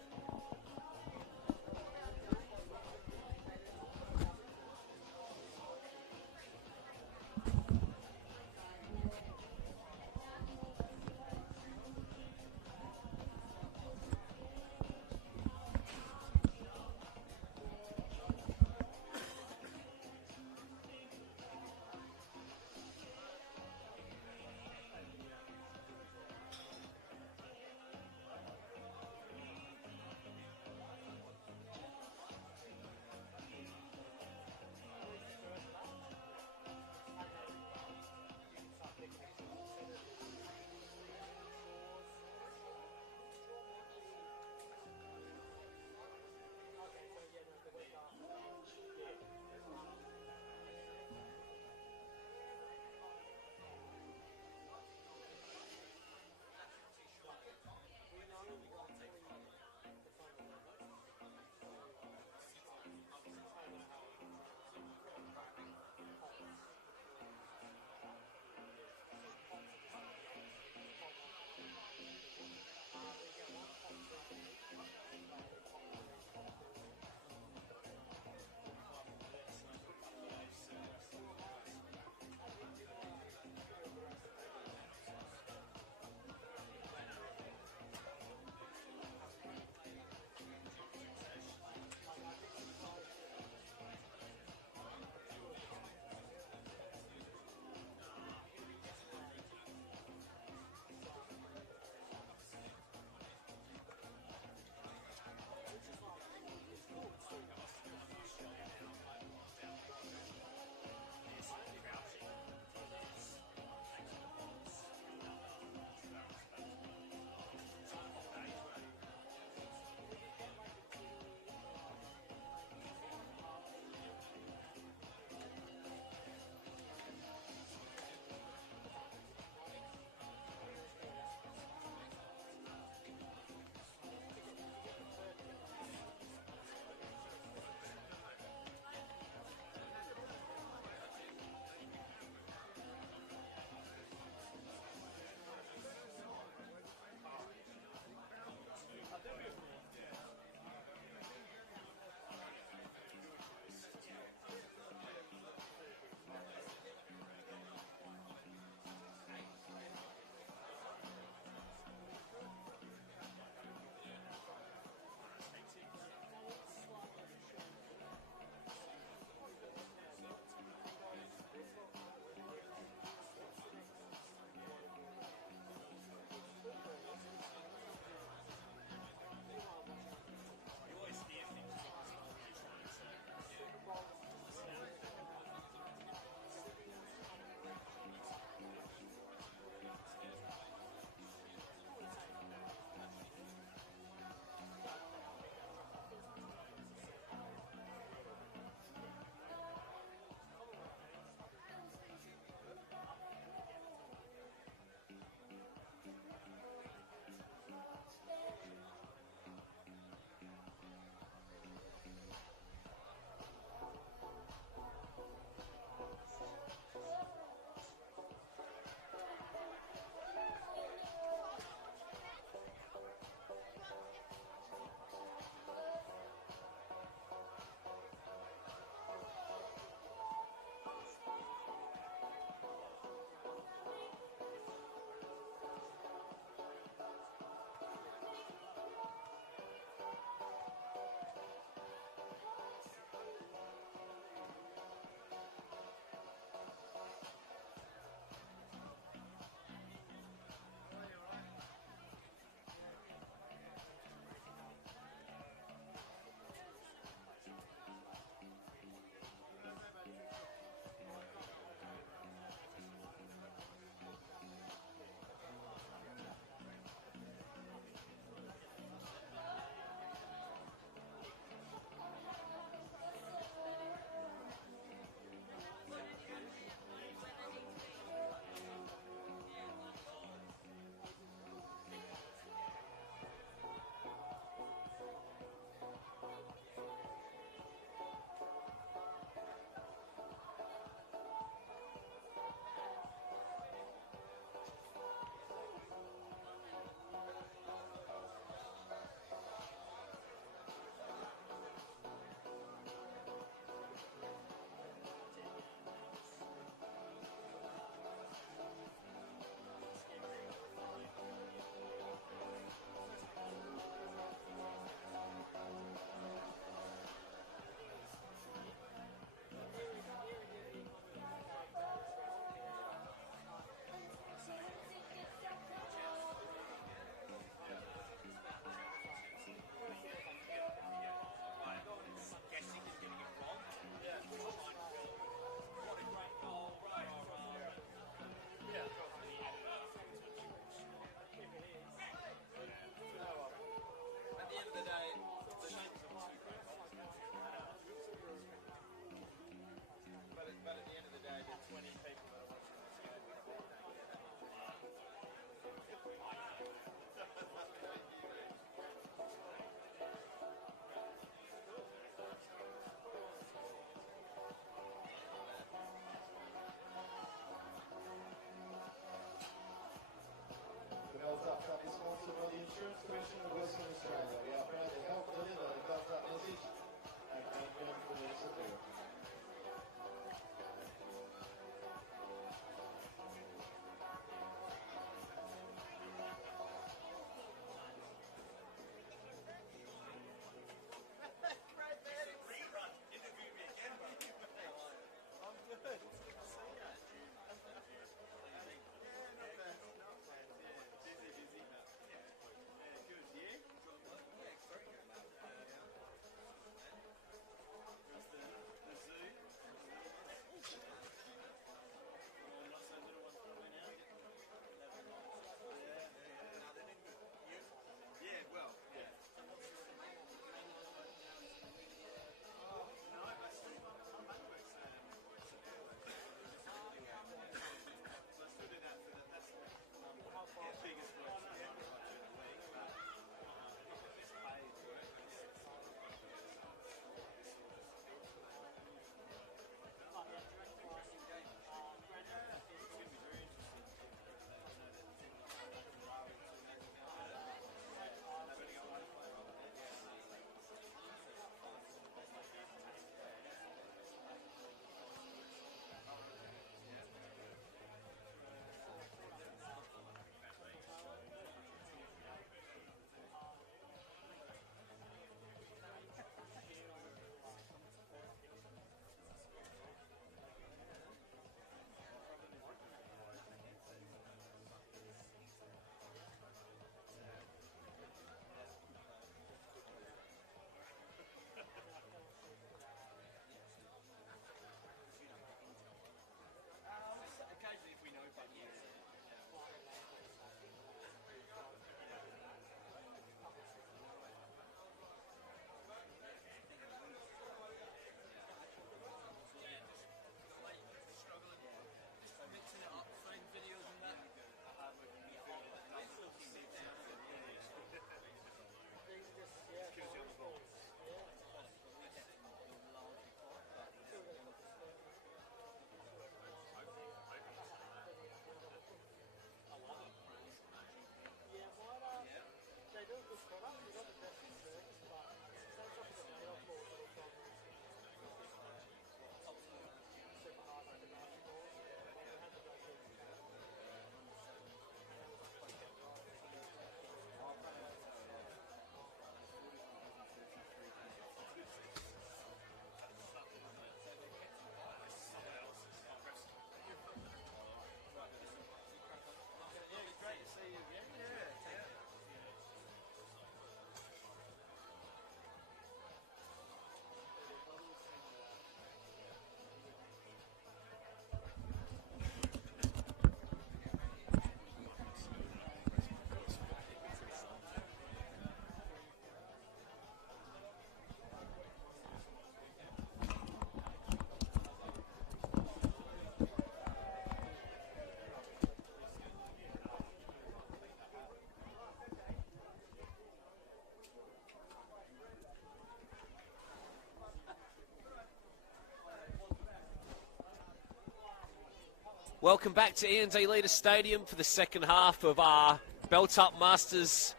Welcome back to E&D Leader Stadium for the second half of our Belt-Up Masters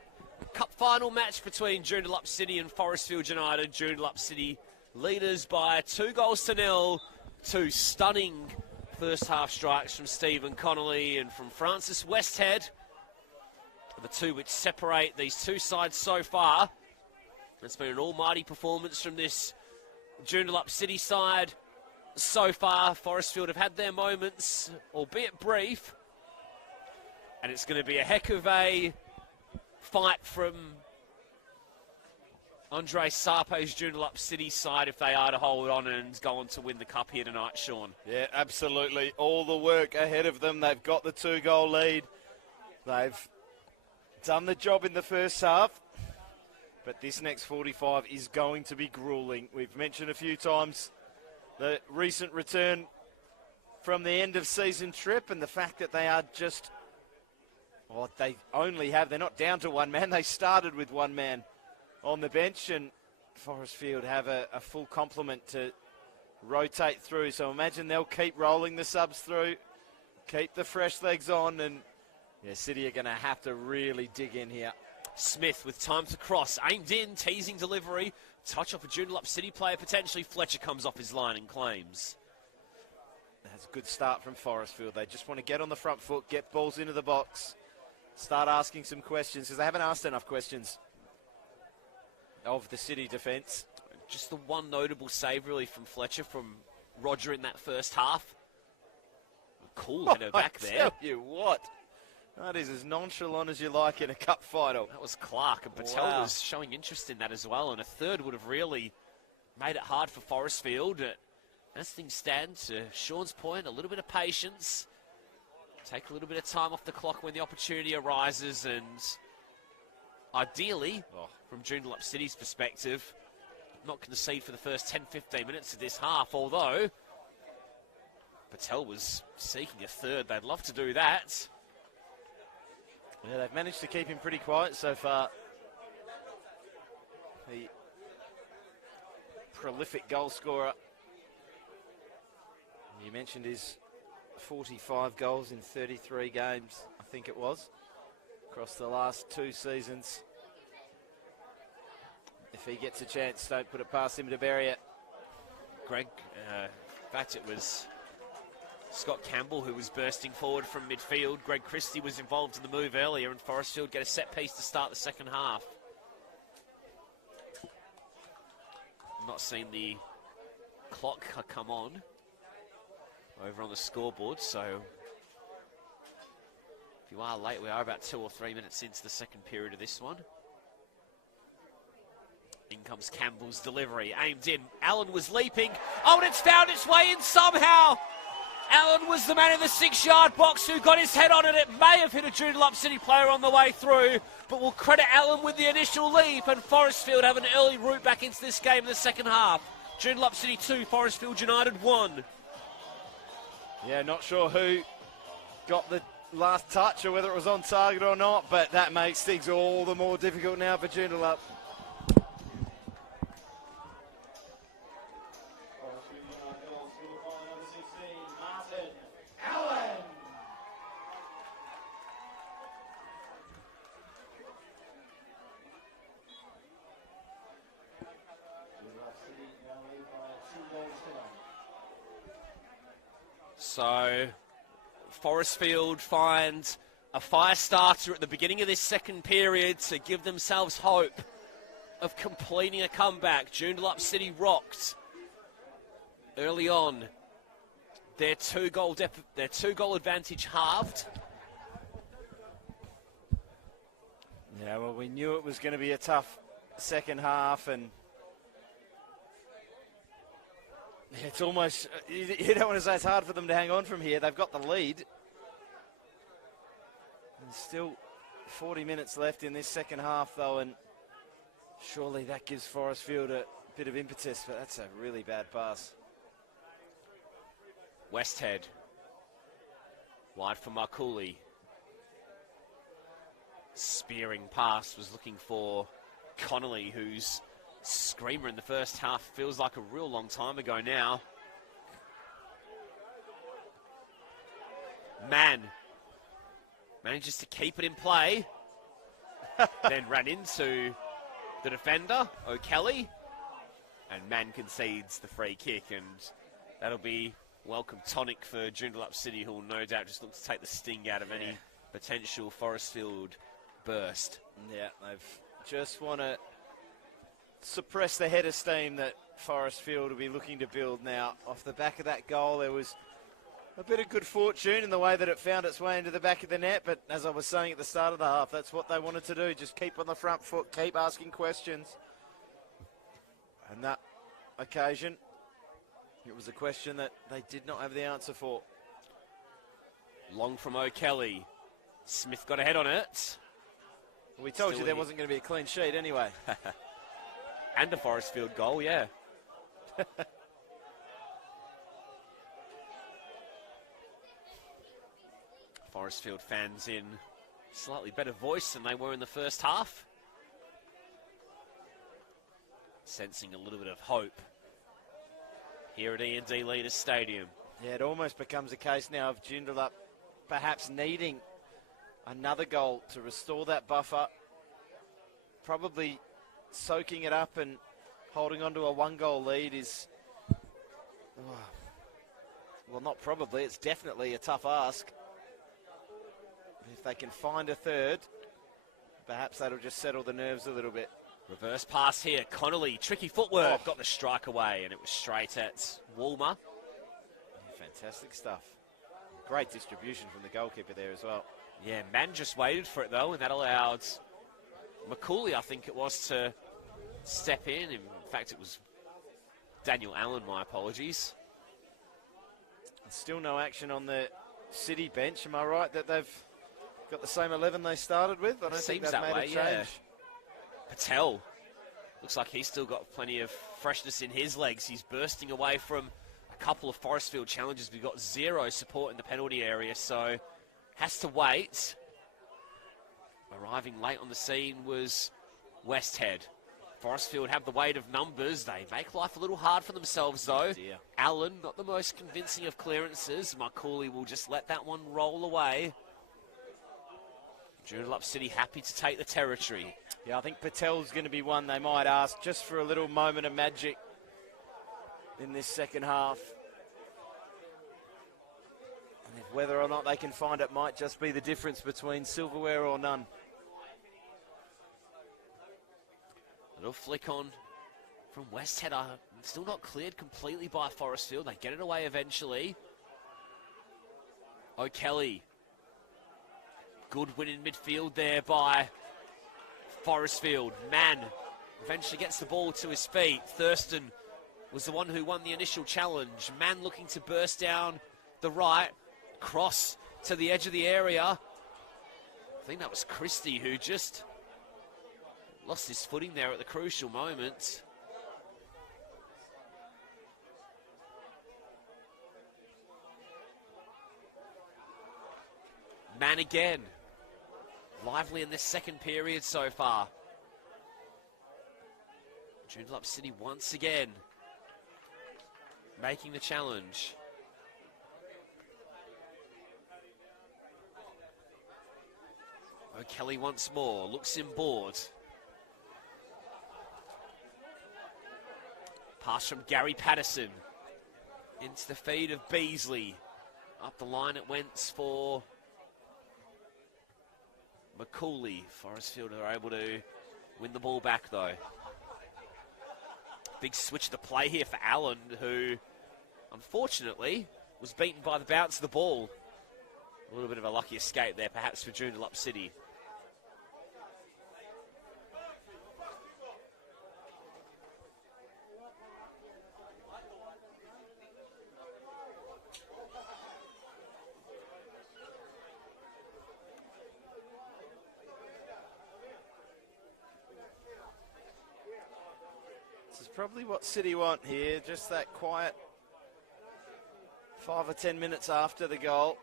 Cup final match between Joondalup City and Forrestfield United. Joondalup City leaders by 2-0. Two stunning first half strikes from Stephen Connolly and from Francis Westhead. The two which separate these two sides so far. It's been an almighty performance from this Joondalup City side. So far, Forestfield have had their moments, albeit brief. And it's going to be a heck of a fight from Andre Sarpo's Joondalup City side if they are to hold on and go on to win the cup here tonight, Sean. Yeah, absolutely. All the work ahead of them. They've got the 2-goal lead. They've done the job in the first half. But this next 45 is going to be grueling. We've mentioned a few times the recent return from the end of season trip and the fact that they are just, well, they only have, they're not down to one man. They started with one man on the bench, and Forrestfield have a full complement to rotate through. So imagine they'll keep rolling the subs through, keep the fresh legs on, and yeah, City are going to have to really dig in here. Smith with time to cross, aimed in, teasing delivery. Touch off a Joondalup City player potentially. Fletcher comes off his line and claims. That's a good start from Forrestfield. They just want to get on the front foot, get balls into the box, start asking some questions, because they haven't asked enough questions of the City defence. Just the one notable save really from Fletcher from Roger in that first half. Cool header back there. I tell you what. That is as nonchalant as you like in a cup final. That was Clark, and Patel was showing interest in that as well, and a third would have really made it hard for Forrestfield. As things stand, to Sean's point, a little bit of patience. Take a little bit of time off the clock when the opportunity arises, and ideally, from Joondalup City's perspective, not concede for the first 10-15 minutes of this half, although Patel was seeking a third. They'd love to do that. Yeah, they've managed to keep him pretty quiet so far. The prolific goal scorer. You mentioned his 45 goals in 33 games, I think it was, across the last 2 seasons. If he gets a chance, don't put it past him to bury it. Greg, in fact, it was Scott Campbell who was bursting forward from midfield. Greg Christie was involved in the move earlier, and Forrestfield get a set piece to start the second half. Not seen the clock come on over on the scoreboard, so if you are late, we are about 2 or 3 minutes into the second period of this one. In comes Campbell's delivery, aimed in. Allen was leaping. Oh, and it's found its way in somehow. Allen was the man in the 6-yard box who got his head on it. It may have hit a Joondalup City player on the way through, but we'll credit Allen with the initial leap, and Forrestfield have an early route back into this game in the second half. Joondalup City 2, Forrestfield United 1. Yeah, not sure who got the last touch or whether it was on target or not, but that makes things all the more difficult now for Joondalup. So, Forrestfield find a fire starter at the beginning of this second period to give themselves hope of completing a comeback. Joondalup City rocked early on. Their two-goal advantage halved. Yeah, well, we knew it was going to be a tough second half, and it's almost, you don't want to say it's hard for them to hang on from here. They've got the lead. There's still 40 minutes left in this second half, though, and surely that gives Forrestfield a bit of impetus, but that's a really bad pass. Westhead. Wide for Marcooley. Spearing pass was looking for Connolly, whose screamer in the first half feels like a real long time ago now. Mann manages to keep it in play. Then ran into the defender, O'Kelly. And Mann concedes the free kick, and that'll be welcome tonic for Joondalup City, who will no doubt just look to take the sting out of any potential Forrestfield burst. Yeah, they've just want to suppress the head of steam that Forrestfield will be looking to build now. Off the back of that goal, there was a bit of good fortune in the way that it found its way into the back of the net, but as I was saying at the start of the half, that's what they wanted to do, just keep on the front foot, keep asking questions. And that occasion, it was a question that they did not have the answer for. Long from O'Kelly. Smith got ahead on it. We told you there wasn't going to be a clean sheet anyway. And a Forrestfield goal, yeah. Forrestfield fans in slightly better voice than they were in the first half. Sensing a little bit of hope here at E&D Leaders Stadium. Yeah, it almost becomes a case now of Joondalup perhaps needing another goal to restore that buffer. Probably soaking it up and holding on to a one-goal lead is, well, not probably, it's definitely a tough ask. If they can find a third, perhaps that'll just settle the nerves a little bit. Reverse pass here. Connolly, tricky footwork, got the strike away, and it was straight at Woolmer. Yeah, fantastic stuff. Great distribution from the goalkeeper there as well. Yeah, Mann just waited for it though, and that allowed McCauley, I think it was, to step in. In fact, it was Daniel Allen, my apologies. Still no action on the City bench. Am I right that they've got the same 11 they started with? I don't think they've made a change. Yeah. Patel, looks like he's still got plenty of freshness in his legs. He's bursting away from a couple of Forrestfield challenges. We've got zero support in the penalty area, so has to wait. Arriving late on the scene was Westhead. Forrestfield have the weight of numbers. They make life a little hard for themselves, though. Dear. Allen, not the most convincing of clearances. McCauley will just let that one roll away. Joondalup City happy to take the territory. Yeah, I think Patel's going to be one they might ask just for a little moment of magic in this second half. And if whether or not they can find it might just be the difference between silverware or none. Little flick on from Westhead. Still not cleared completely by Forrestfield. They get it away eventually. O'Kelly. Good win in midfield there by Forrestfield. Mann eventually gets the ball to his feet. Thurston was the one who won the initial challenge. Mann looking to burst down the right. Cross to the edge of the area. I think that was Christie who just lost his footing there at the crucial moment. Mann again. Lively in this second period so far. Joondalup City once again making the challenge. O'Kelly once more, looks inboard. Pass from Gary Patterson into the feed of Beasley. Up the line it went for McCauley. Forrestfield are able to win the ball back though. Big switch of the play here for Allen, who unfortunately was beaten by the bounce of the ball. A little bit of a lucky escape there perhaps for Joondalup City. Probably what City want here, just that quiet 5 or 10 minutes after the goal.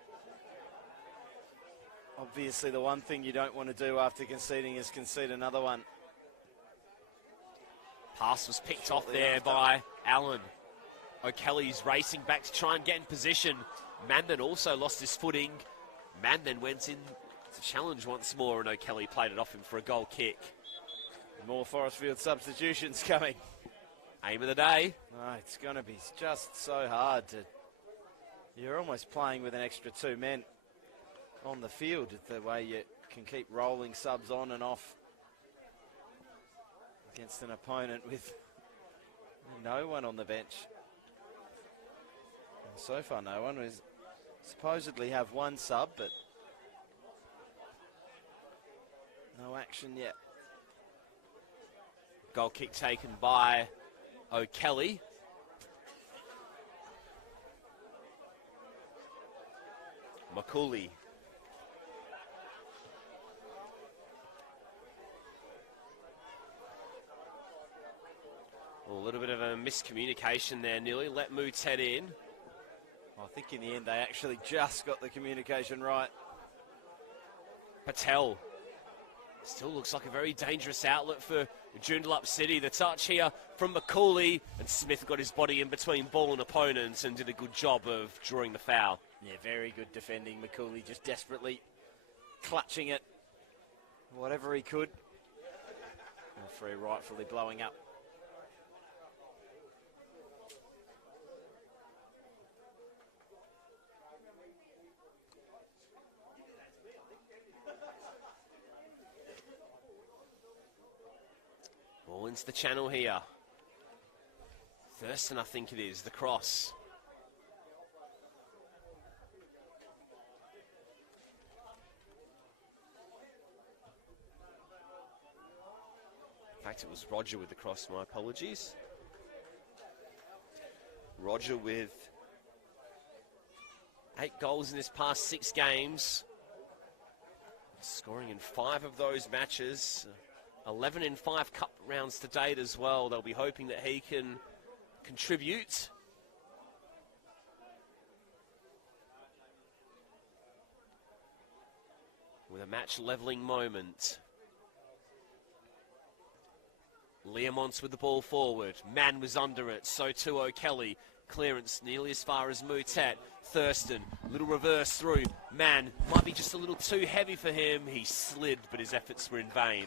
Obviously the one thing you don't want to do after conceding is concede another one. Pass was picked off there by Allen. O'Kelly's racing back to try and get in position. Mann then also lost his footing. Mann then went in to challenge once more, and O'Kelly played it off him for a goal kick. More Forrestfield substitutions coming. Aim of the day. Oh, it's going to be just so hard to... You're almost playing with an extra 2 men on the field, the way you can keep rolling subs on and off against an opponent with no one on the bench. And so far, no one. We supposedly have one sub, but no action yet. Goal kick taken by O'Kelly. McCauley. Well, a little bit of a miscommunication there, nearly. Let Moutet in. I think in the end they actually just got the communication right. Patel. Still looks like a very dangerous outlet for Joondalup City. The touch here from McCauley, and Smith got his body in between ball and opponents and did a good job of drawing the foul. Yeah, very good defending. McCauley just desperately clutching it, whatever he could. Referee rightfully blowing up. Ball into the channel here. Thurston, I think it is, the cross. In fact, it was Roger with the cross, my apologies. Roger with 8 goals in his past 6 games. Scoring in 5 of those matches. 11 in 5 cup rounds to date as well. They'll be hoping that he can contribute. With a match levelling moment. Learmonts with the ball forward. Mann was under it, so too O'Kelly. Clearance nearly as far as Moutet. Thurston, little reverse through. Mann might be just a little too heavy for him. He slid, but his efforts were in vain.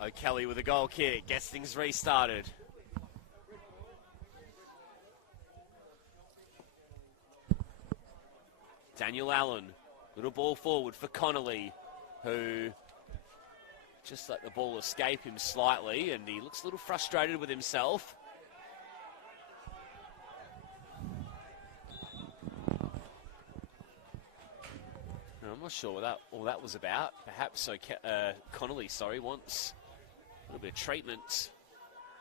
O'Kelly with a goal kick, gets things restarted. Daniel Allen, little ball forward for Connolly, who just let the ball escape him slightly, and he looks a little frustrated with himself. I'm not sure what all that was about. Perhaps Connolly, wants a little bit of treatment.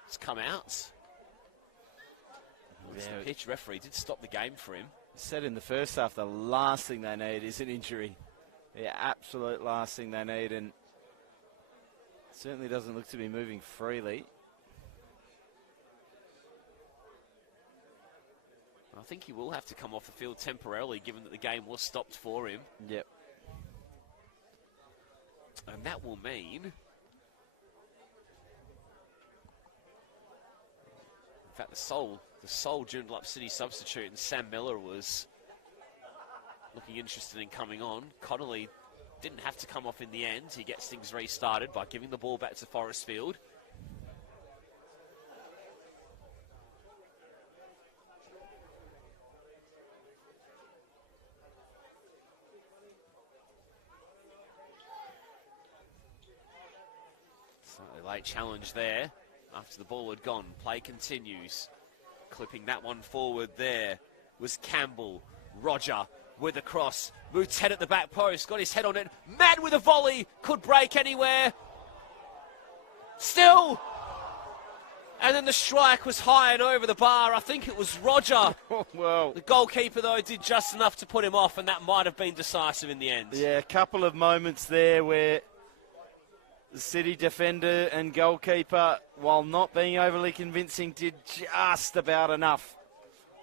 It's come out. Yeah. The pitch referee did stop the game for him. Said in the first half, the last thing they need is an injury. The absolute last thing they need, and certainly doesn't look to be moving freely. I think he will have to come off the field temporarily, given that the game was stopped for him. Yep. And that will mean... In fact, the sole Joondalup City substitute, and Sam Miller was looking interested in coming on. Connolly didn't have to come off in the end. He gets things restarted by giving the ball back to Forrestfield. Slightly late challenge there. After the ball had gone, play continues. Clipping that one forward there was Campbell. Roger with a cross. Moutet at the back post, got his head on it. Mann with a volley, could break anywhere. Still, And then the strike was high and over the bar. I think it was Roger. Well, The goalkeeper, though, did just enough to put him off, and that might have been decisive in the end. yeah, a couple of moments there where the City defender and goalkeeper, while not being overly convincing, did just about enough.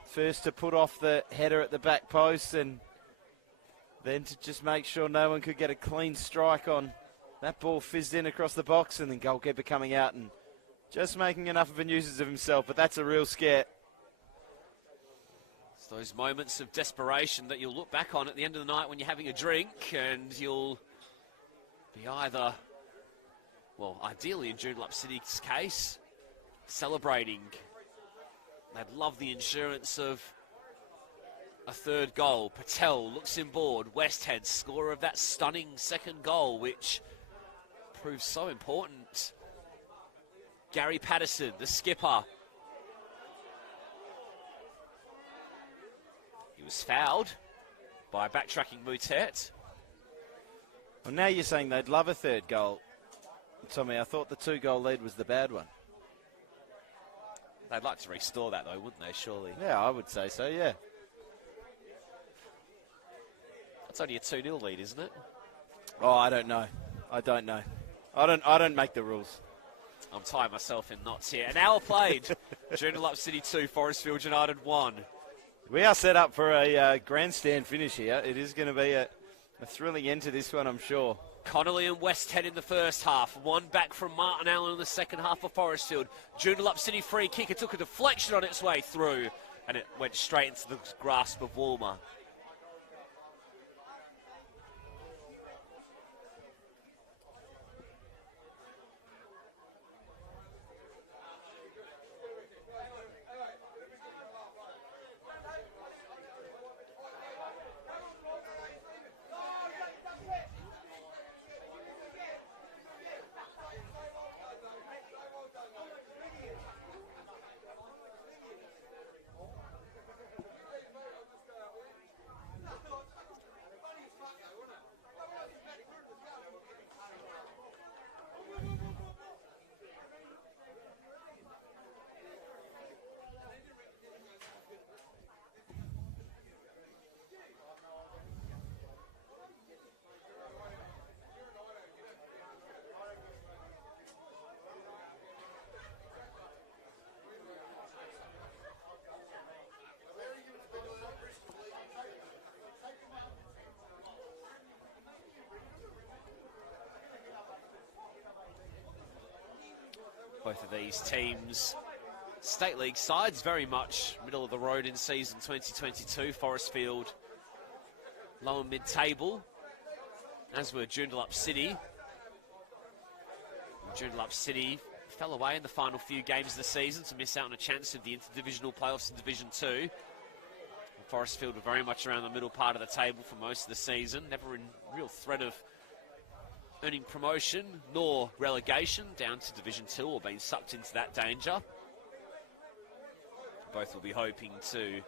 First to put off the header at the back post, and then to just make sure no one could get a clean strike on. That ball fizzed in across the box, and then goalkeeper coming out and just making enough of a nuisance of himself, but that's a real scare. It's those moments of desperation that you'll look back on at the end of the night when you're having a drink, and you'll be either, well, ideally in Joondalup City's case, celebrating. They'd love the insurance of a third goal. Patel looks inboard. Westhead, scorer of that stunning second goal, which proves so important. Gary Patterson, the skipper. He was fouled by backtracking Moutet. Well, now you're saying they'd love a third goal. Tommy, I thought the 2-goal lead was the bad one. They'd like to restore that, though, wouldn't they, surely? Yeah, I would say so, yeah. That's only a 2-0 lead, isn't it? Oh, I don't know. I don't make the rules. I'm tying myself in knots here. An hour played. Joondalup City 2, Forrestfield United 1. We are set up for a grandstand finish here. It is going to be a thrilling end to this one, I'm sure. Connolly and Westhead in the first half. One back from Martin Allen in the second half for Forrestfield. Joondalup City free kick. It took a deflection on its way through, and it went straight into the grasp of Walmer. Both of these teams, State League sides, very much middle of the road in season 2022. Forrestfield, low and mid-table, as were Joondalup City. Joondalup City fell away in the final few games of the season to miss out on a chance of the interdivisional playoffs in Division 2. And Forrestfield were very much around the middle part of the table for most of the season, never in real threat of earning promotion nor relegation down to Division 2 or being sucked into that danger. Both will be hoping to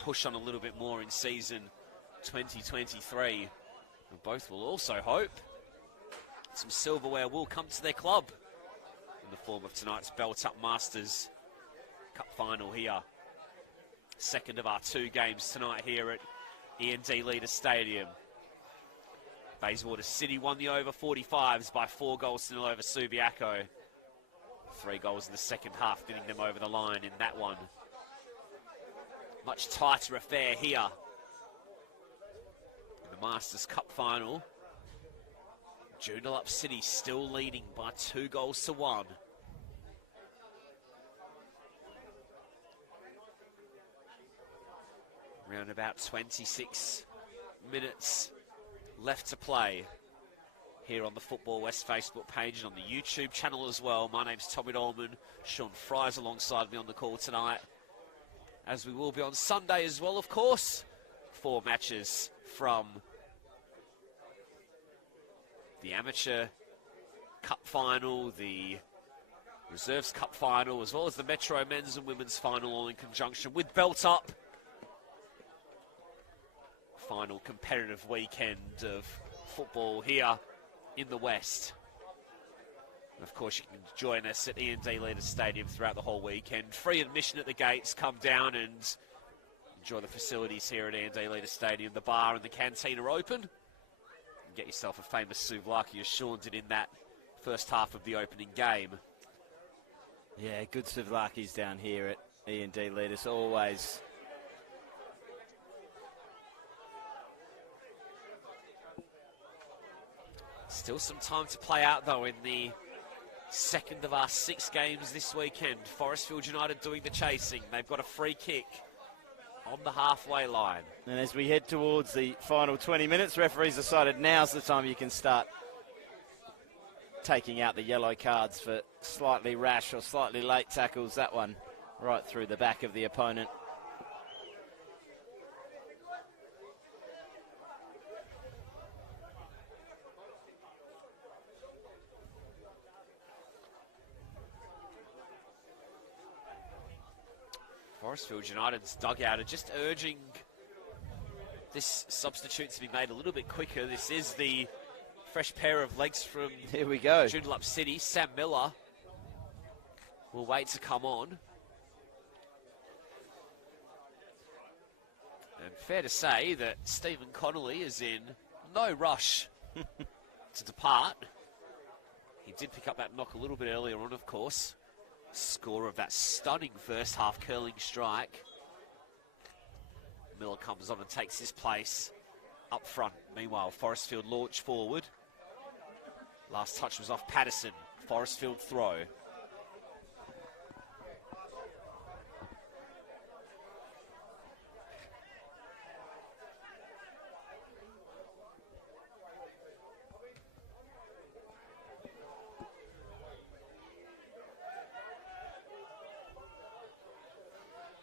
push on a little bit more in season 2023. And both will also hope some silverware will come to their club in the form of tonight's Belt Up Masters Cup final here. Second of our 2 games tonight here at E&D Leader Stadium. Bayswater City won the over 45s by 4-0 over Subiaco. 3 goals in the second half, getting them over the line in that one. Much tighter affair here in the Masters Cup final. Joondalup City still leading by 2-1. Around about 26 minutes left to play here on the Football West Facebook page and on the YouTube channel as well. My name's Tommy Dolman. Sean Fry's alongside me on the call tonight, as we will be on Sunday as well, of course. 4 matches from the Amateur Cup final, the Reserves Cup final, as well as the Metro Men's and Women's final, all in conjunction with Belt Up. Final competitive weekend of football here in the West. Of course, you can join us at E&D Leaders Stadium throughout the whole weekend. Free admission at the gates. Come down and enjoy the facilities here at E&D Leaders Stadium. The bar and the canteen are open. And get yourself a famous souvlaki, as Sean did in that first half of the opening game. Yeah, good souvlakis down here at E&D Leaders, always. Still some time to play out, though, in the second of our 6 games this weekend. Forrestfield United doing the chasing. They've got a free kick on the halfway line. And as we head towards the final 20 minutes, referees decided now's the time you can start taking out the yellow cards for slightly rash or slightly late tackles. That one right through the back of the opponent. Forrestfield United's dugout are just urging this substitute to be made a little bit quicker. This is the fresh pair of legs from Here we go. Joondalup City. Sam Miller will wait to come on. And fair to say that Stephen Connolly is in no rush to depart. He did pick up that knock a little bit earlier on, of course. Score of that stunning first half curling strike. Miller comes on and takes his place up front. Meanwhile, Forrestfield launch forward. Last touch was off Patterson. Forrestfield throw.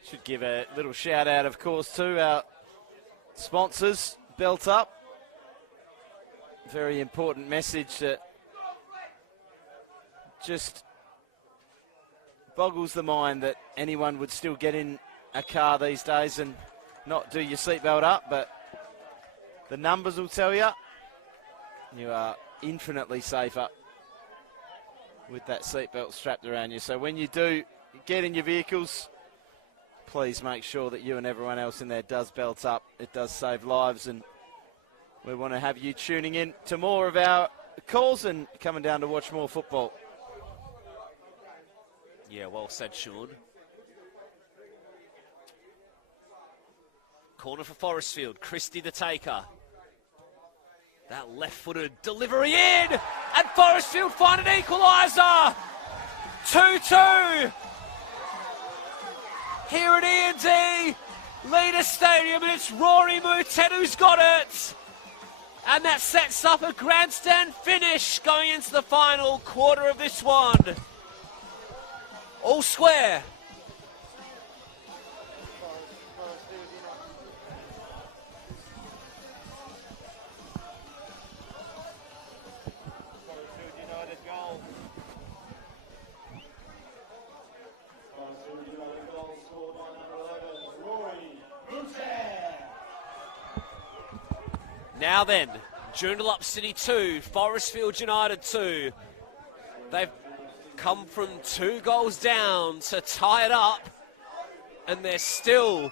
Should give a little shout out, of course, to our sponsors, Belt Up. Very important message that just boggles the mind that anyone would still get in a car these days and not do your seatbelt up, but the numbers will tell you you are infinitely safer with that seatbelt strapped around you. So when you do get in your vehicles, please make sure that you and everyone else in there does belt up. It does save lives, and we want to have you tuning in to more of our calls and coming down to watch more football. Yeah, well said, Sean. Corner for Forrestfield. Christie the taker. That left-footed delivery in, and Forrestfield find an equaliser. 2-2. Here at E&D Leaders Stadium, and it's Rory Moutet who's got it. And that sets up a grandstand finish going into the final quarter of this one. All square. Now then, Joondalup City 2, Forrestfield United 2. They've come from 2 goals down to tie it up, and there's still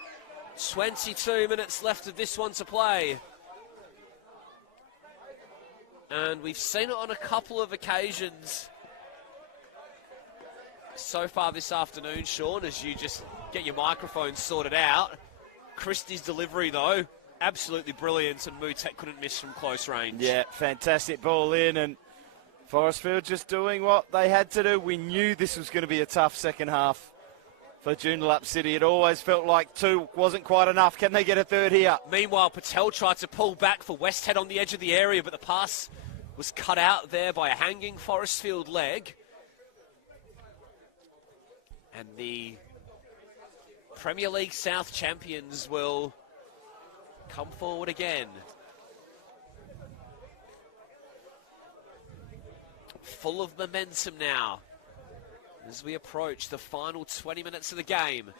22 minutes left of this one to play. And we've seen it on a couple of occasions so far this afternoon, Sean, as you just get your microphone sorted out. Christie's delivery, though, absolutely brilliant, and Moutet couldn't miss from close range. Yeah, fantastic ball in, and Forrestfield just doing what they had to do. We knew this was going to be a tough second half for Joondalup City. It always felt like 2 wasn't quite enough. Can they get a third here? Meanwhile, Patel tried to pull back for Westhead on the edge of the area, but the pass was cut out there by a hanging Forrestfield leg. And the Premier League South champions will come forward again. Full of momentum now as we approach the final 20 minutes of the game.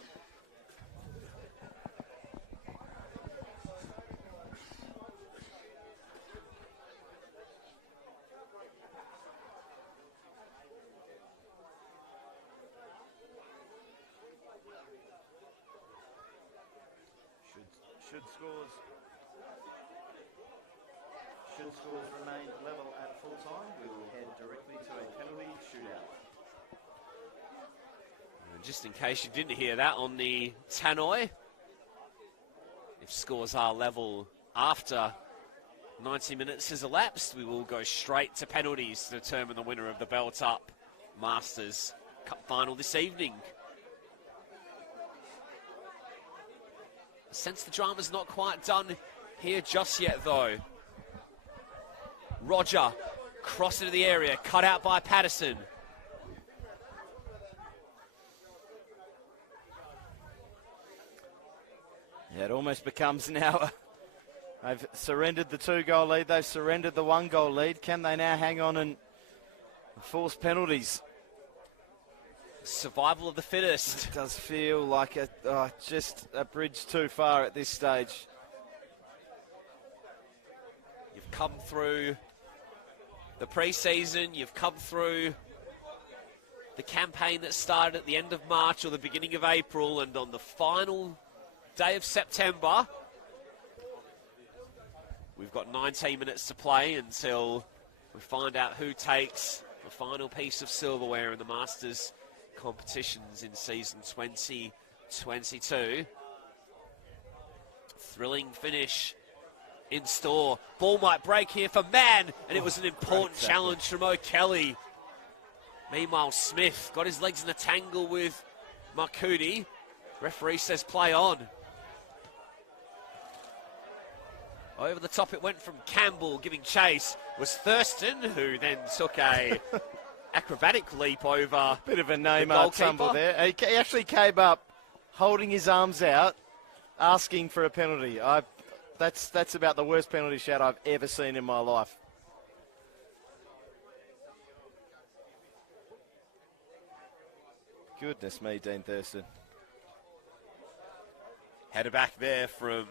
Should scores remain level at full time, we will head directly to a penalty shootout. And just in case you didn't hear that on the tannoy, if scores are level after 90 minutes has elapsed, we will go straight to penalties to determine the winner of the Belt Up Masters Cup final this evening. I sense the drama's not quite done here just yet, though. Roger, cross into the area, cut out by Patterson. Yeah, it almost becomes now, they've surrendered the 2-goal lead, they've surrendered the 1-goal lead. Can they now hang on and force penalties? Survival of the fittest. It does feel like just a bridge too far at this stage. You've come through the pre-season, you've come through the campaign that started at the end of March or the beginning of April, and on the final day of September, we've got 19 minutes to play until we find out who takes the final piece of silverware in the Masters competitions in season 2022. Thrilling finish in store. Ball might break here for Mann, and it was an important challenge from O'Kelly. Meanwhile, Smith got his legs in a tangle with Marcoudi. Referee says play on. Over the top it went from Campbell, giving chase was Thurston, who then took a acrobatic leap over. Bit of a Neymar tumble there. He actually came up holding his arms out, asking for a penalty. That's about the worst penalty shout I've ever seen in my life. Goodness me, Dean Thurston. Header back there from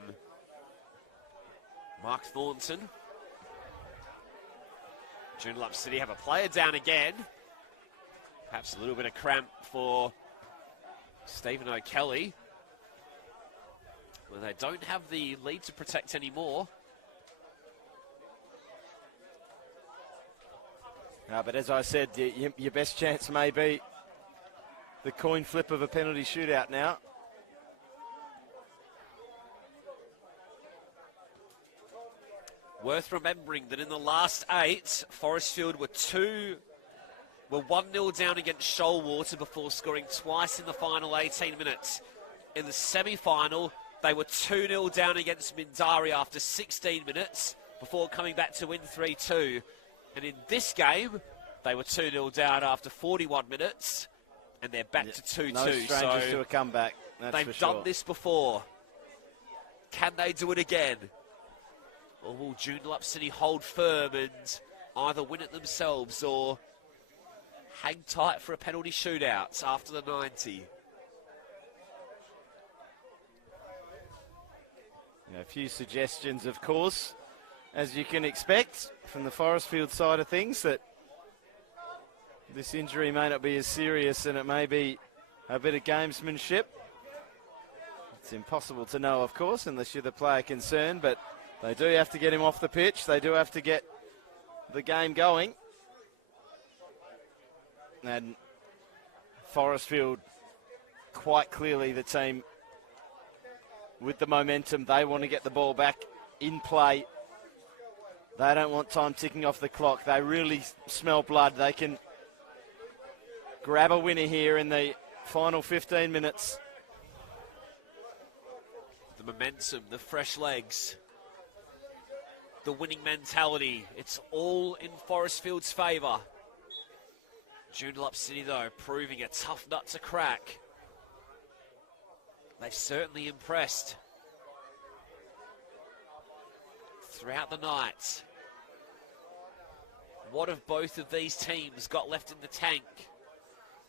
Mark Thornton. Joondalup City have a player down again. Perhaps a little bit of cramp for Stephen O'Kelly. Well, they don't have the lead to protect anymore. But as I said, your best chance may be the coin flip of a penalty shootout now. Worth remembering that in the last 8, Forrestfield were 1-0 down against Shoalwater before scoring twice in the final 18 minutes. In the semi-final, they were 2-0 down against Mindari after 16 minutes before coming back to win 3-2. And in this game, they were 2-0 down after 41 minutes, and they're back to 2-2. No strangers so to a comeback, that's they've for sure. done this before. Can they do it again? Or will Joondalup City hold firm and either win it themselves or hang tight for a penalty shootout after the 90? A few suggestions, of course, as you can expect from the Forestfield side of things, that this injury may not be as serious and it may be a bit of gamesmanship. It's impossible to know, of course, unless you're the player concerned, but they do have to get him off the pitch. They do have to get the game going. And Forrestfield, quite clearly the team with the momentum. They want to get the ball back in play. They don't want time ticking off the clock. They really smell blood. They can grab a winner here in the final 15 minutes. The momentum, the fresh legs, the winning mentality, it's all in Forrestfield's favour. Joondalup City, though, proving a tough nut to crack. They've certainly impressed throughout the night. What have both of these teams got left in the tank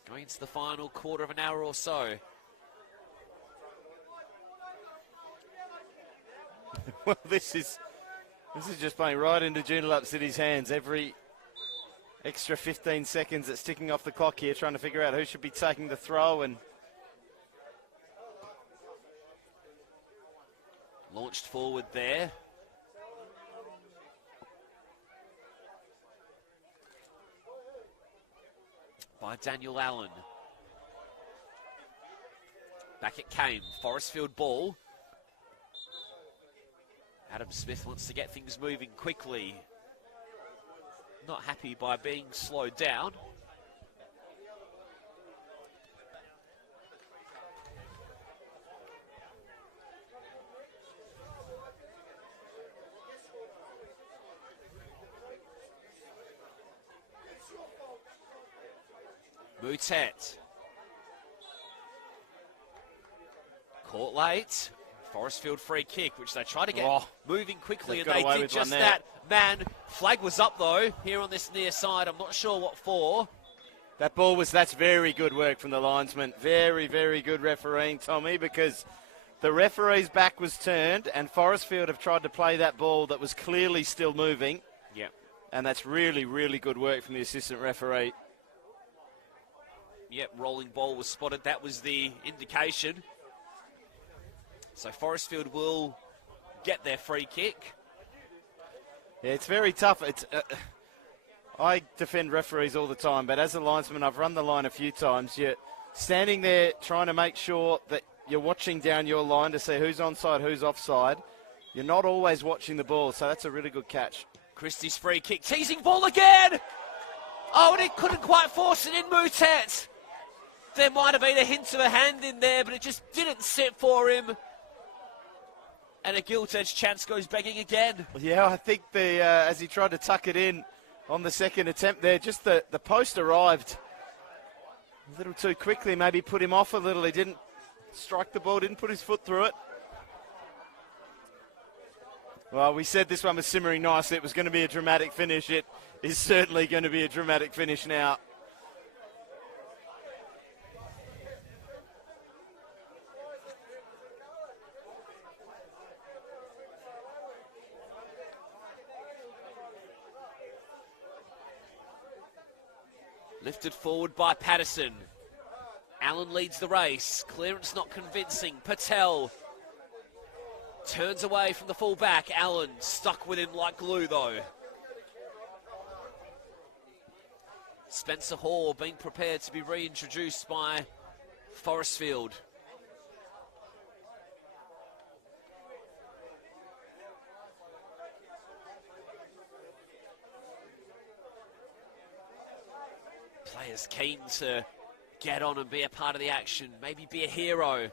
going into the final quarter of an hour or so? Well, this is just playing right into Joondalup City's hands. Every extra 15 seconds that's ticking off the clock here, trying to figure out who should be taking the throw. And Launched forward there. By Daniel Allen. Back it came. Forrestfield ball. Adam Smith wants to get things moving quickly. Not happy by being slowed down. Mutet. Caught late. Forrestfield free kick, which they try to get moving quickly, and they did just that. Man, flag was up though, here on this near side. I'm not sure what for. That's very good work from the linesman. Very, very good refereeing, Tommy, because the referee's back was turned and Forrestfield have tried to play that ball that was clearly still moving. Yeah. And that's really, really good work from the assistant referee. Yep, rolling ball was spotted. That was the indication. So Forrestfield will get their free kick. Yeah, it's very tough. I defend referees all the time, but as a linesman, I've run the line a few times. You're standing there trying to make sure that you're watching down your line to see who's onside, who's offside. You're not always watching the ball, so that's a really good catch. Christie's free kick, teasing ball again! Oh, and he couldn't quite force it in, Mutet. There might have been a hint of a hand in there, but it just didn't sit for him. And a gilt-edged chance goes begging again. Yeah, I think as he tried to tuck it in on the second attempt there, just the post arrived a little too quickly, maybe put him off a little. He didn't strike the ball, didn't put his foot through it. Well, we said this one was simmering nicely. It was going to be a dramatic finish. It is certainly going to be a dramatic finish now. Lifted forward by Patterson. Allen leads the race. Clearance not convincing. Patel turns away from the full-back. Allen stuck with him like glue, though. Spencer Hall being prepared to be reintroduced by Forrestfield. Players keen to get on and be a part of the action, maybe be a hero.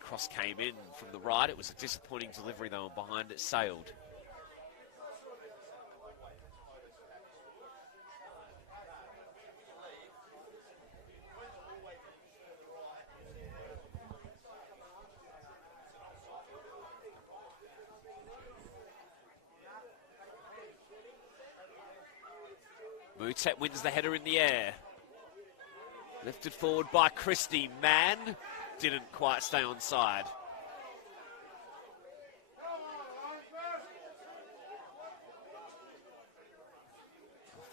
Cross came in from the right. It was a disappointing delivery though, and behind it sailed. Mutet wins the header in the air. Lifted forward by Christie. Man didn't quite stay on side.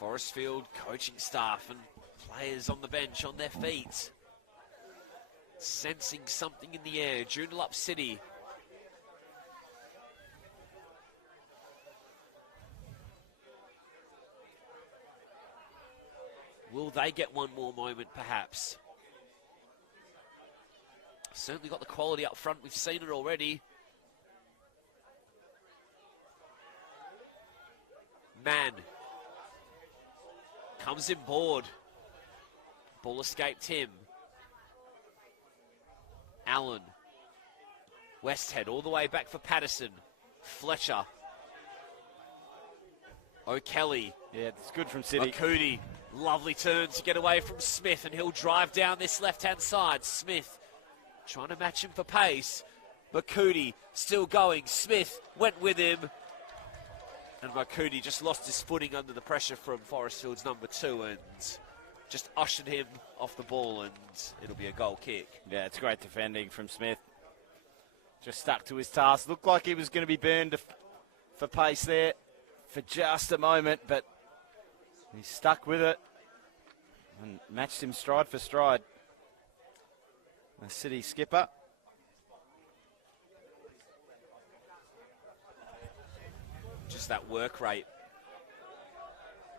Forrestfield coaching staff and players on the bench on their feet. Sensing something in the air. Joondalup City. Will they get one more moment, perhaps? Certainly got the quality up front. We've seen it already. Man comes in board. Ball escaped him. Allen. Westhead all the way back for Patterson. Fletcher. O'Kelly. Yeah, it's good from City. Makudi. Lovely turn to get away from Smith, and he'll drive down this left-hand side. Smith trying to match him for pace. Makudi still going. Smith went with him. And Makudi just lost his footing under the pressure from Forrestfield's number 2 and just ushered him off the ball, and it'll be a goal kick. Yeah, it's great defending from Smith. Just stuck to his task. Looked like he was going to be burned for pace there for just a moment, but he stuck with it and matched him stride for stride. The City skipper. just that work rate.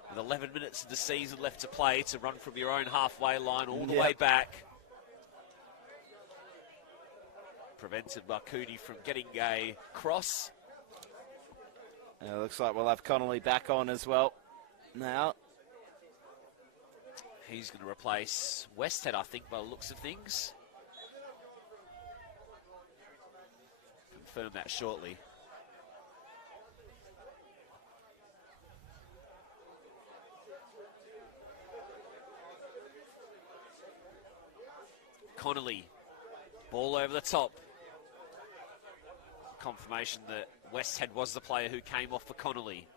With 11 minutes of the season left to play, to run from your own halfway line all the way back. Prevented Marcooney from getting a cross. It looks like we'll have Connolly back on as well now. He's going to replace Westhead, I think, by the looks of things. Confirm that shortly. Connolly, ball over the top. Confirmation that Westhead was the player who came off for Connolly.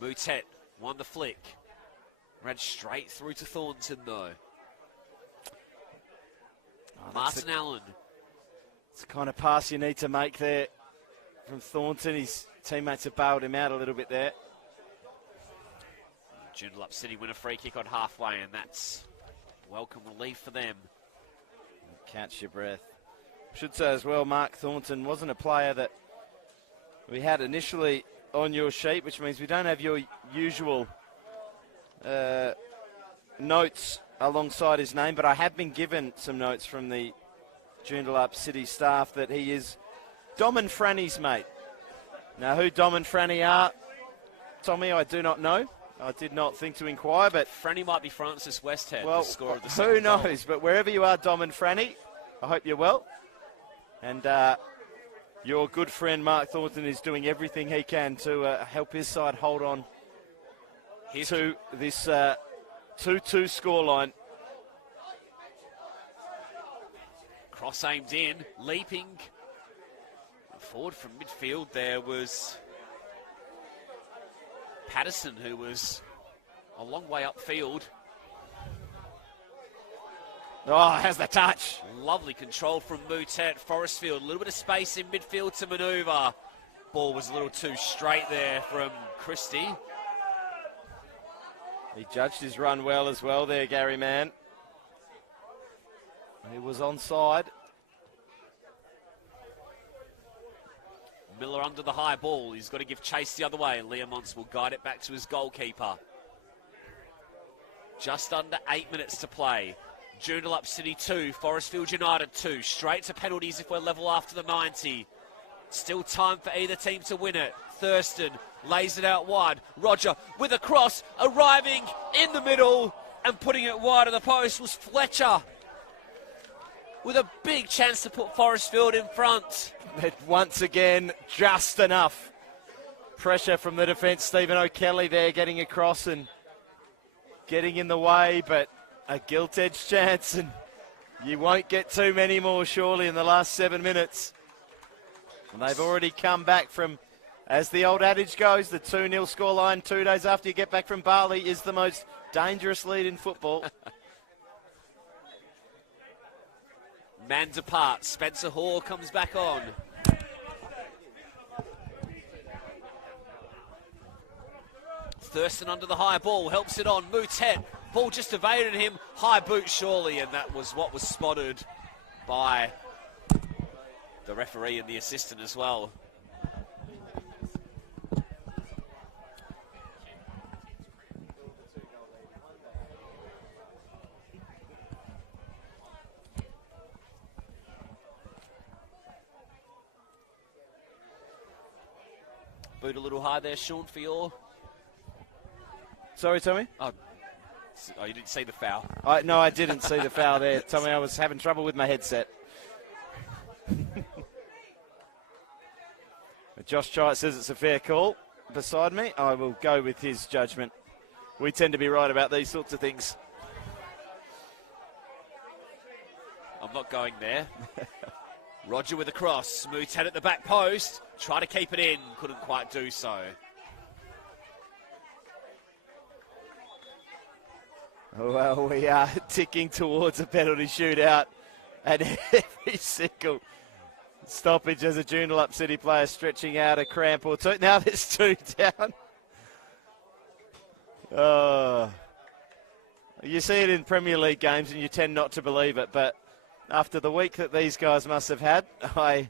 Moutet won the flick. Ran straight through to Thornton, though. Martin Allen. It's the kind of pass you need to make there from Thornton. His teammates have bailed him out a little bit there. Joondalup City win a free kick on halfway, and that's welcome relief for them. Catch your breath. Should say as well, Mark Thornton wasn't a player that we had initially on your sheet, which means we don't have your usual notes alongside his name, but I have been given some notes from the Joondalup City staff that he is Dom and Franny's mate. Now, who Dom and Franny are, Tommy, I do not know. I did not think to inquire, but Franny might be Francis Westhead, well, the scorer of the who second goal. knows? But wherever you are, Dom and Franny, I hope you're well. And your good friend Mark Thornton is doing everything he can to help his side hold on to this 2-2 scoreline. Cross aimed in, leaping forward from midfield. There was Patterson, who was a long way upfield. Oh, has the touch. Lovely control from Moutet. Forrestfield, a little bit of space in midfield to manoeuvre. Ball was a little too straight there from Christie. He judged his run well as well there, Gary Mann. He was onside. Miller under the high ball. He's got to give chase the other way. Leamons will guide it back to his goalkeeper. Just under 8 minutes to play. Joondalup City 2, Forestfield United 2. Straight to penalties if we're level after the 90. Still time for either team to win it. Thurston lays it out wide. Roger with a cross, arriving in the middle and putting it wide of the post was Fletcher, with a big chance to put Forrestfield in front. But once again, just enough pressure from the defence. Stephen O'Kelly there getting across and getting in the way, but a gilt-edged chance, and you won't get too many more surely in the last 7 minutes. And they've already come back from, as the old adage goes, the 2-0 scoreline 2 days after you get back from Bali is the most dangerous lead in football. Man depart. Spencer Hall comes back on. Thurston under the high ball, helps it on. Moutet, ball just evaded him. High boot surely, and that was what was spotted by the referee and the assistant as well. Boot a little high there, Sean, for your... Sorry, Tommy? Oh, you didn't see the foul. No, I didn't see the foul there, Tommy. I was having trouble with my headset. Josh Chite says it's a fair call beside me. I will go with his judgment. We tend to be right about these sorts of things. I'm not going there. Roger with a cross. Moutet at the back post. Try to keep it in. Couldn't quite do so. Well, we are ticking towards a penalty shootout, and every single stoppage as a Joondalup City player stretching out a cramp or two. Now there's 2 down. You see it in Premier League games and you tend not to believe it, but after the week that these guys must have had, I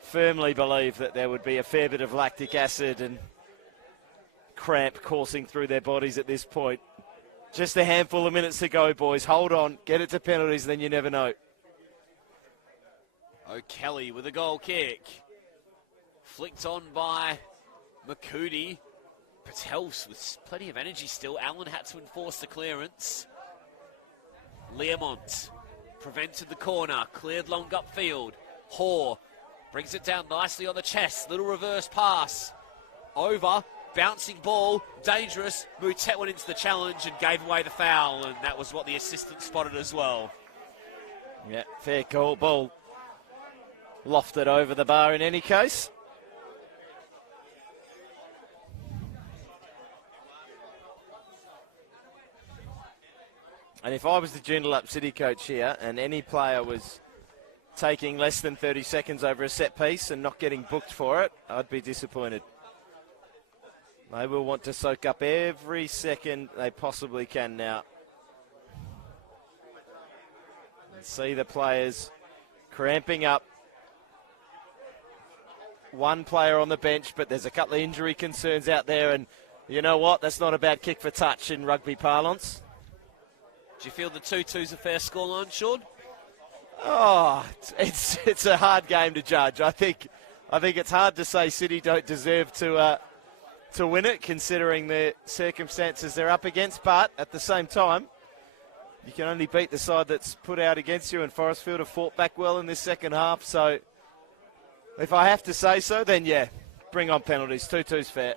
firmly believe that there would be a fair bit of lactic acid and cramp coursing through their bodies at this point. Just a handful of minutes to go, boys. Hold on. Get it to penalties, then you never know. O'Kelly with a goal kick. Flicked on by Makudi. Patel's with plenty of energy still. Allen had to enforce the clearance. Learmont prevented the corner. Cleared long upfield. Hoare brings it down nicely on the chest. Little reverse pass. Over. Bouncing ball. Dangerous. Moutet went into the challenge and gave away the foul. And that was what the assistant spotted as well. Yeah, fair call. Ball lofted over the bar in any case. And if I was the Joondalup City coach here and any player was taking less than 30 seconds over a set piece and not getting booked for it, I'd be disappointed. They will want to soak up every second they possibly can now. And see the players cramping up. One player on the bench, but there's a couple of injury concerns out there, and you know what? That's not a bad kick for touch in rugby parlance. Do you feel the 2-2's a fair scoreline, Sean? Oh, it's a hard game to judge. I think it's hard to say City don't deserve to win it, considering the circumstances they're up against. But at the same time, you can only beat the side that's put out against you, and Forrestfield have fought back well in this second half. So if I have to say so, then yeah, bring on penalties. 2-2's fair.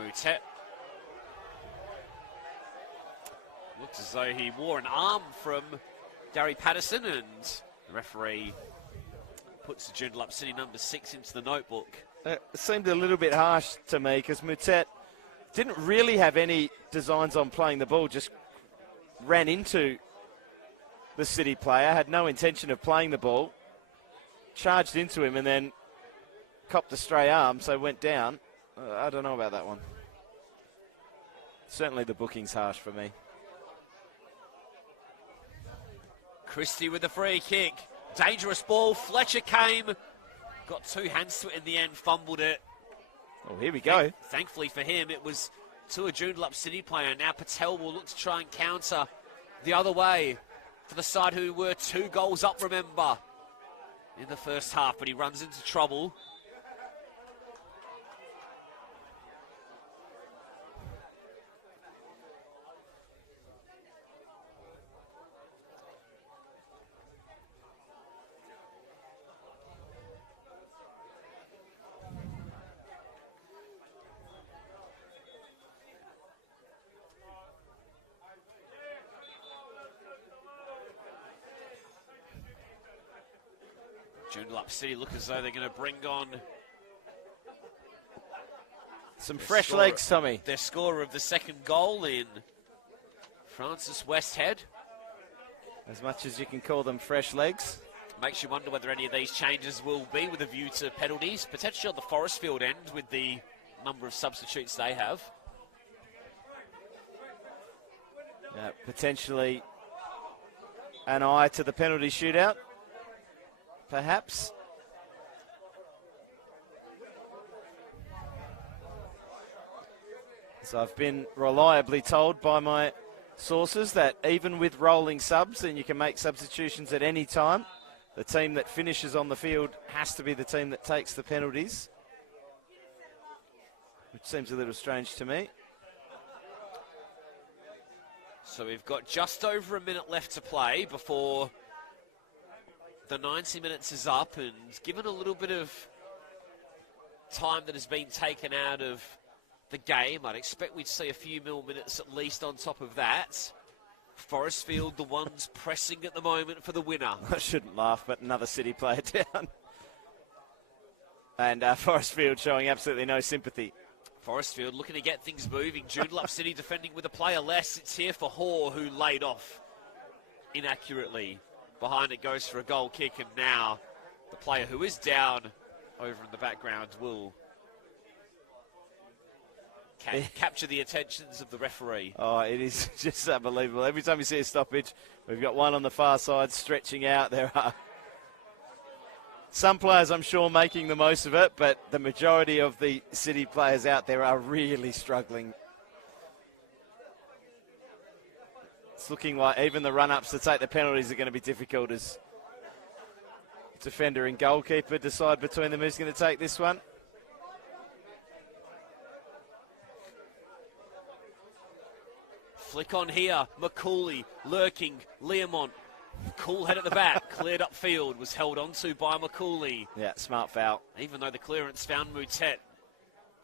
Moutet looked as though he wore an arm from Gary Patterson, and the referee puts the Joondalup City number 6 into the notebook. It seemed a little bit harsh to me because Moutet didn't really have any designs on playing the ball, just ran into the City player, had no intention of playing the ball, charged into him and then copped a stray arm, so went down. I don't know about that one. Certainly the booking's harsh for me. Christie with the free kick. Dangerous ball. Fletcher came. Got two hands to it in the end. Fumbled it. Oh, here we go. Thankfully for him, it was to a Joondalup City player. Now Patel will look to try and counter the other way for the side who were 2 goals up, remember, in the first half. But he runs into trouble. Joondalup City look as though they're going to bring on some fresh legs, Tommy. Their scorer of the second goal in Francis Westhead. As much as you can call them fresh legs. Makes you wonder whether any of these changes will be with a view to penalties, potentially on the Forestfield end with the number of substitutes they have. Potentially an eye to the penalty shootout. Perhaps. So I've been reliably told by my sources that even with rolling subs, and you can make substitutions at any time, the team that finishes on the field has to be the team that takes the penalties, which seems a little strange to me. So we've got just over a minute left to play before the 90 minutes is up, and given a little bit of time that has been taken out of the game, I'd expect we'd see a few more minutes at least on top of that. Forrestfield, the ones pressing at the moment for the winner. I shouldn't laugh, but another City player down. And Forrestfield showing absolutely no sympathy. Forrestfield looking to get things moving. Joondalup City defending with a player less. It's here for Hoare, who laid off inaccurately. Behind it goes for a goal kick, and now the player who is down over in the background will can capture the attentions of the referee. Oh, it is just unbelievable. Every time you see a stoppage, we've got one on the far side stretching out. There are some players, I'm sure, making the most of it, but the majority of the City players out there are really struggling. It's looking like even the run-ups to take the penalties are going to be difficult as defender and goalkeeper decide between them who's going to take this one. Flick on here, McCauley lurking, Learmont, cool head at the back, cleared upfield, was held onto by McCauley. Yeah, smart foul. Even though the clearance found Moutet.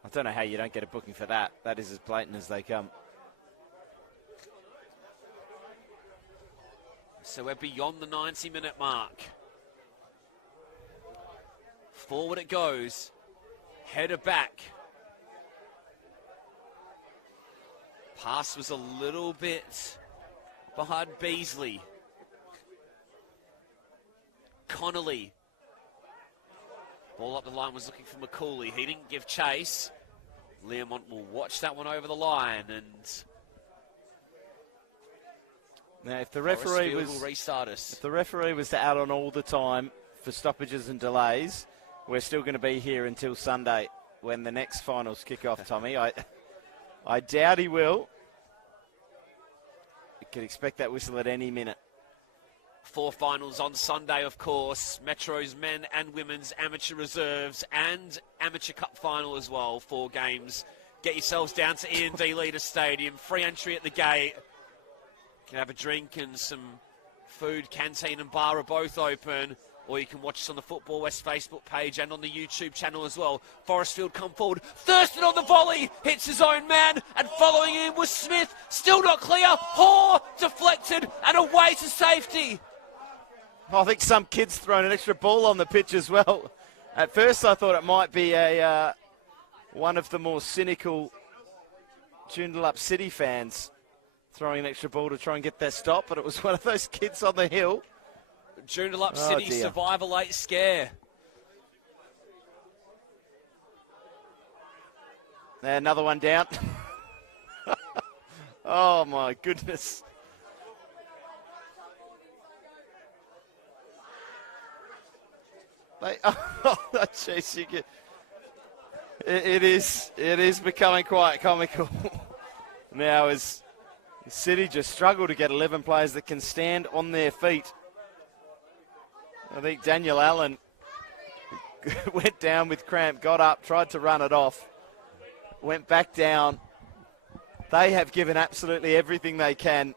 I don't know how you don't get a booking for that. That is as blatant as they come. So we're beyond the 90-minute mark. Forward it goes, header back. Pass was a little bit behind Beasley. Connolly. Ball up the line was looking for McCauley. He didn't give chase. Learmont will watch that one over the line, and now if the referee will restart us. If the referee was to add on all the time for stoppages and delays, we're still going to be here until Sunday when the next finals kick off, Tommy. I doubt he will. You can expect that whistle at any minute. 4 finals on Sunday, of course. Metro's men and women's amateur reserves and amateur cup final as well. 4 games. Get yourselves down to E&D Leader Stadium. Free entry at the gate. You can have a drink and some food. Canteen and bar are both open. Or you can watch us on the Football West Facebook page and on the YouTube channel as well. Forrestfield come forward. Thurston on the volley. Hits his own man. And following him was Smith. Still not clear. Hoare deflected and away to safety. I think some kid's thrown an extra ball on the pitch as well. At first I thought it might be a one of the more cynical Joondalup City fans throwing an extra ball to try and get that stop, but it was one of those kids on the hill. Joondalup City survive a late scare. Another one down. Oh my goodness. Jeez, it is becoming quite comical now as City just struggle to get 11 players that can stand on their feet. I think Daniel Allen went down with cramp, got up, tried to run it off, went back down. They have given absolutely everything they can,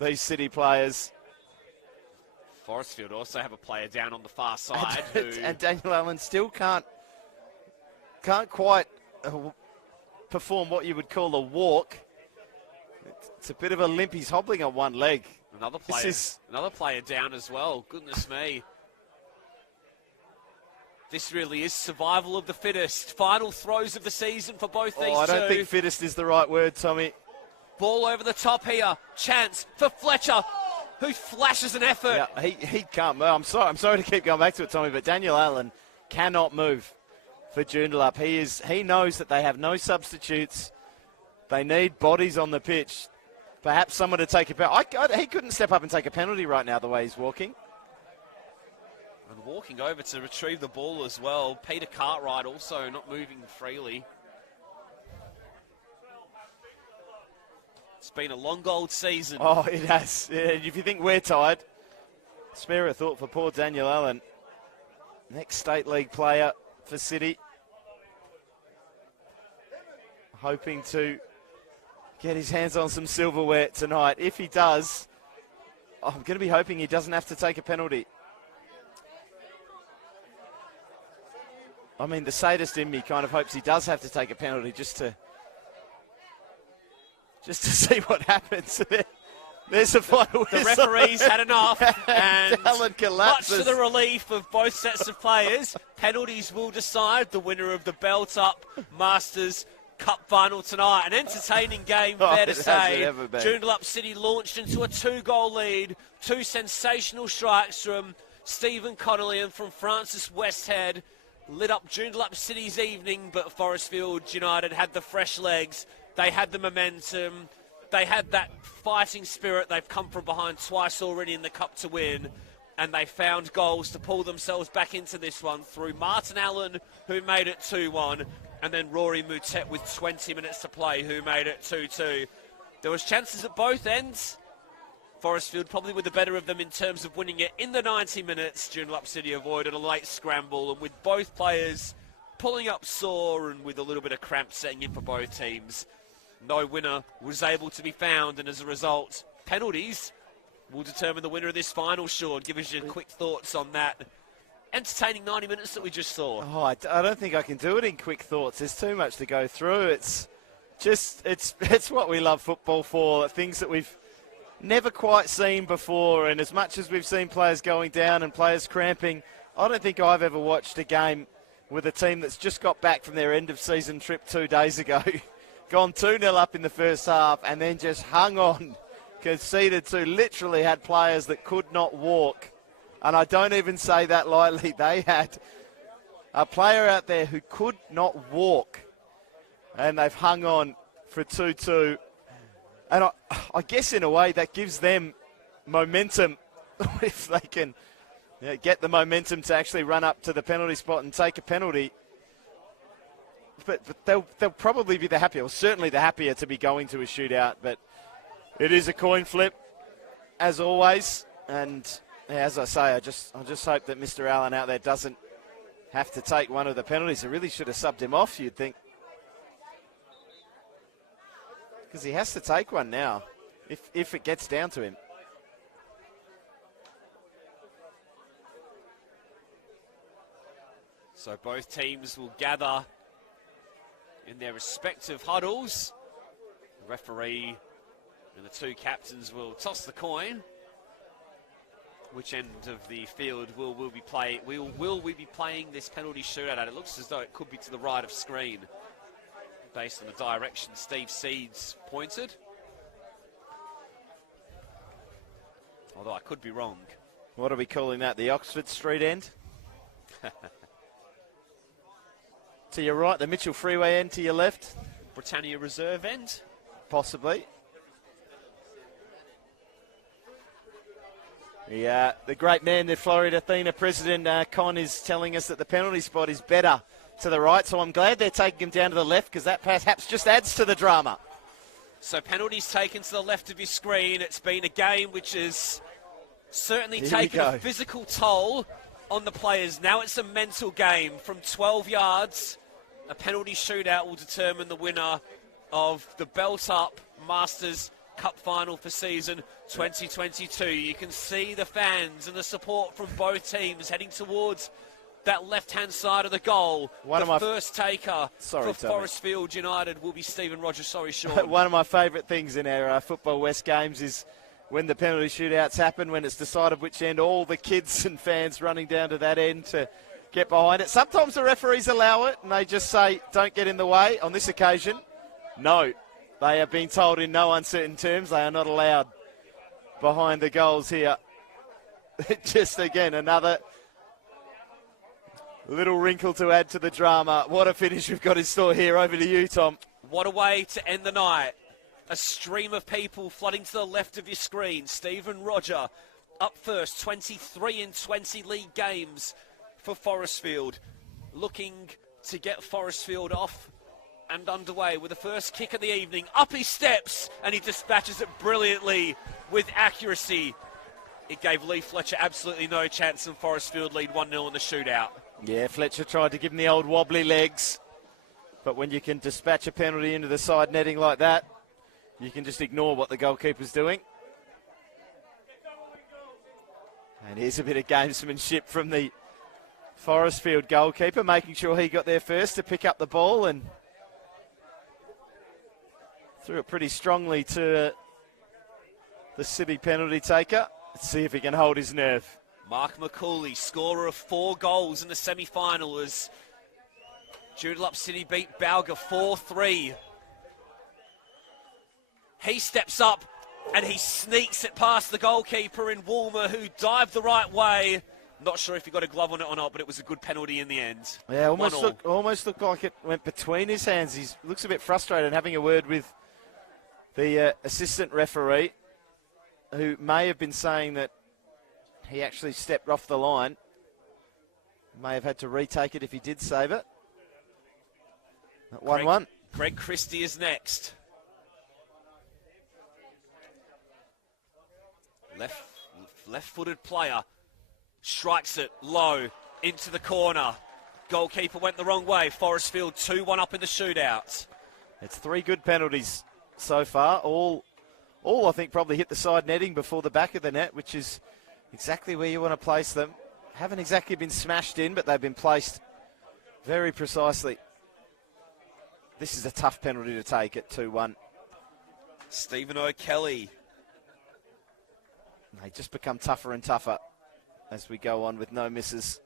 these City players. Forrestfield also have a player down on the far side. And Daniel Allen still can't quite perform what you would call a walk. It's a bit of a limp. He's hobbling on one leg. Another player down as well. Goodness me. This really is survival of the fittest. Final throws of the season for both these two. I don't think fittest is the right word, Tommy. Ball over the top here. Chance for Fletcher, who flashes an effort. Yeah, he can't move. I'm sorry to keep going back to it, Tommy, but Daniel Allen cannot move for Joondalup. He knows that they have no substitutes. They need bodies on the pitch. Perhaps someone to take a penalty. He couldn't step up and take a penalty right now the way he's walking. And walking over to retrieve the ball as well. Peter Cartwright also not moving freely. It's been a long gold season. Oh, it has. Yeah, if you think we're tired, spare a thought for poor Daniel Allen. Next State League player for City. Hoping to get his hands on some silverware tonight. If he does, I'm going to be hoping he doesn't have to take a penalty. I mean, the sadist in me kind of hopes he does have to take a penalty just to see what happens. There's a final whistle. The referee's had enough, and Allen collapses. Much to the relief of both sets of players, penalties will decide the winner of the Belt Up Masters Cup final tonight. An entertaining game, fair to say. Joondalup City launched into a 2-goal lead. 2 sensational strikes from Stephen Connolly and from Francis Westhead. lit up Joondalup City's evening, but Forrestfield United had the fresh legs. They had the momentum. They had that fighting spirit. They've come from behind twice already in the cup to win, and they found goals to pull themselves back into this one through Martin Allen, who made it 2-1, and then Rory Moutet with 20 minutes to play, who made it 2-2. There was chances at both ends. Forrestfield probably with the better of them in terms of winning it in the 90 minutes. Joondalup City avoided a late scramble, and with both players pulling up sore and with a little bit of cramp setting in for both teams, no winner was able to be found, and as a result, penalties will determine the winner of this final. Sean, give us your quick thoughts on that entertaining 90 minutes that we just saw. Oh, I don't think I can do it in quick thoughts. There's too much to go through. It's what we love football for, things that we've never quite seen before, and as much as we've seen players going down and players cramping, I don't think I've ever watched a game with a team that's just got back from their end-of-season trip 2 days ago, gone 2-0 up in the first half, and then just hung on, conceded to, literally had players that could not walk. And I don't even say that lightly. They had a player out there who could not walk, and they've hung on for 2-2. And I guess in a way that gives them momentum if they can get the momentum to actually run up to the penalty spot and take a penalty. But they'll probably be the happier, or certainly the happier to be going to a shootout. But it is a coin flip, as always. And as I say, I just hope that Mr. Allen out there doesn't have to take one of the penalties. They really should have subbed him off, you'd think. Because he has to take one now, if it gets down to him. So both teams will gather in their respective huddles. The referee and the two captains will toss the coin. Which end of the field will we be playing this penalty shootout at? It looks as though it could be to the right of screen, based on the direction Steve Seeds pointed. Although I could be wrong. What are we calling that? The Oxford Street end? To your right, the Mitchell Freeway end to your left? Britannia Reserve end? Possibly. Yeah, the great man, the Florida Athena president, Con, is telling us that the penalty spot is better to the right, so I'm glad they're taking him down to the left, because that perhaps just adds to the drama. So penalties taken to the left of your screen. It's been a game which has certainly taken a physical toll on the players. Now it's a mental game from 12 yards. A penalty shootout will determine the winner of the Belt Up Masters Cup final for season 2022. You can see the fans and the support from both teams heading towards that left-hand side of the goal. First taker for Forrestfield United will be Stephen Rogers. Sorry, Sean. One of my favourite things in our Football West games is when the penalty shootouts happen, when it's decided which end, all the kids and fans running down to that end to get behind it. Sometimes the referees allow it and they just say, don't get in the way. On this occasion, no. They have been told in no uncertain terms they are not allowed behind the goals here. Just again, another little wrinkle to add to the drama. What a finish we've got in store here. Over to you, Tom. What a way to end the night. A stream of people flooding to the left of your screen. Stephen Roger up first, 23 in 20 league games for Forrestfield. Looking to get Forrestfield off and underway with the first kick of the evening. Up he steps and he dispatches it brilliantly with accuracy. It gave Lee Fletcher absolutely no chance, and Forrestfield lead 1-0 in the shootout. Yeah, Fletcher tried to give him the old wobbly legs, but when you can dispatch a penalty into the side netting like that, you can just ignore what the goalkeeper's doing. And here's a bit of gamesmanship from the Forrestfield goalkeeper, making sure he got there first to pick up the ball and threw it pretty strongly to the City penalty taker. Let's see if he can hold his nerve. Mark McCauley, scorer of 4 goals in the semi-final, as Joondalup City beat Balga 4-3. He steps up and he sneaks it past the goalkeeper in Woolmer, who dived the right way Not sure if he got a glove on it or not, but it was a good penalty in the end. Yeah, almost looked like it went between his hands. He looks a bit frustrated, having a word with the assistant referee, who may have been saying that he actually stepped off the line. May have had to retake it if he did save it. 1-1. Greg Christie is next. Left-footed player. Strikes it low into the corner. Goalkeeper went the wrong way. Forrestfield 2-1 up in the shootout. It's 3 good penalties so far. All I think probably hit the side netting before the back of the net, which is exactly where you want to place them. Haven't exactly been smashed in, but they've been placed very precisely. This is a tough penalty to take at 2-1. Stephen O'Kelly. They just become tougher and tougher as we go on with no misses.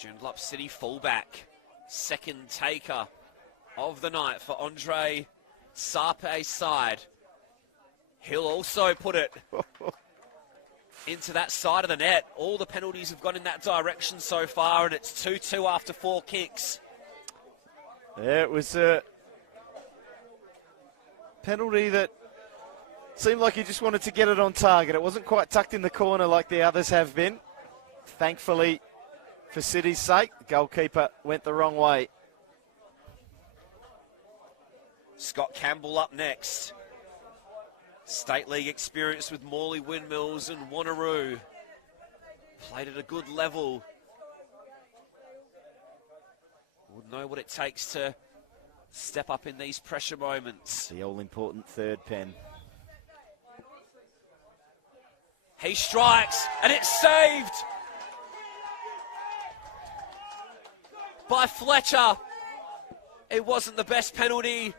Joondalup City fullback. Second taker of the night for Andre Sarpe's side. He'll also put it into that side of the net. All the penalties have gone in that direction so far, and it's 2-2 after 4 kicks. Yeah, it was a penalty that seemed like he just wanted to get it on target. It wasn't quite tucked in the corner like the others have been. Thankfully, for City's sake, the goalkeeper went the wrong way. Scott Campbell up next. State League experience with Morley Windmills and Wanneroo. Played at a good level. Would know what it takes to step up in these pressure moments. The all-important third pen. He strikes, and it's saved by Fletcher. It wasn't the best penalty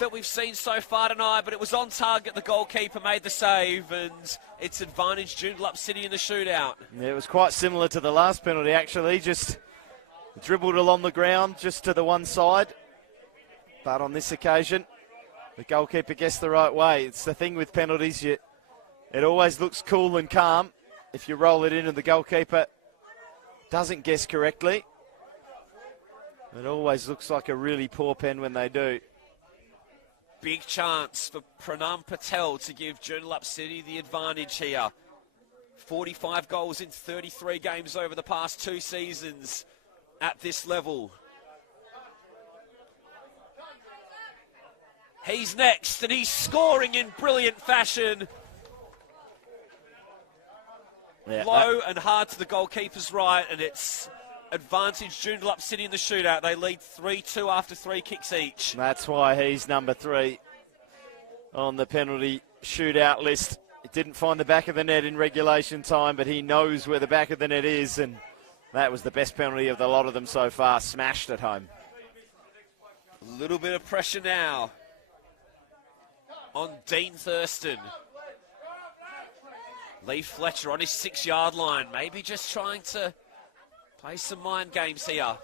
that we've seen so far tonight, but it was on target. The goalkeeper made the save, and it's advantage Joondalup City in the shootout. Yeah, it was quite similar to the last penalty, actually. Just dribbled along the ground, just to the one side. But on this occasion, the goalkeeper guessed the right way. It's the thing with penalties, it always looks cool and calm if you roll it in and the goalkeeper doesn't guess correctly. It always looks like a really poor pen when they do. Big chance for Pranam Patel to give Joondalup City the advantage here. 45 goals in 33 games over the past 2 seasons at this level. He's next, and he's scoring in brilliant fashion. Yeah, Low and hard to the goalkeeper's right, and it's advantage Joondalup City in the shootout. They lead 3-2 after 3 kicks each. That's why he's number 3 on the penalty shootout list. He didn't find the back of the net in regulation time, but he knows where the back of the net is, and that was the best penalty of the lot of them so far. Smashed at home. A little bit of pressure now on Dean Thurston. Lee Fletcher on his 6-yard line, maybe just trying to play some mind games here.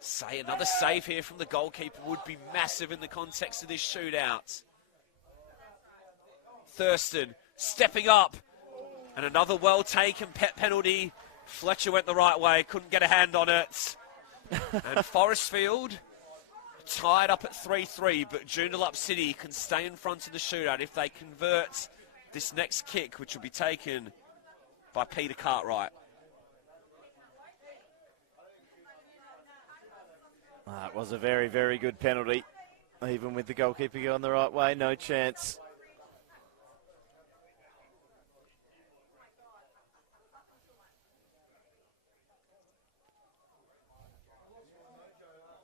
Say another save here from the goalkeeper would be massive in the context of this shootout. Thurston stepping up, and another well-taken penalty. Fletcher went the right way, couldn't get a hand on it. And Forrestfield tied up at 3-3, but Joondalup City can stay in front of the shootout if they convert this next kick, which will be taken by Peter Cartwright. It was a very, very good penalty. Even with the goalkeeper going the right way, no chance.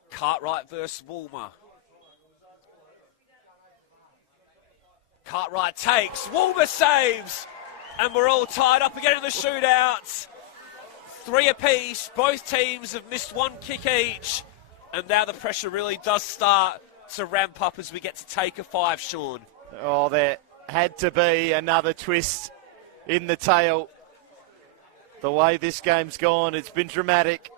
Cartwright versus Woolmer. Cartwright takes, Woolmer saves, and we're all tied up again in the shootout. 3 apiece, both teams have missed 1 kick each, and now the pressure really does start to ramp up as we get to take a 5, Sean. Oh, there had to be another twist in the tail. The way this game's gone, it's been dramatic.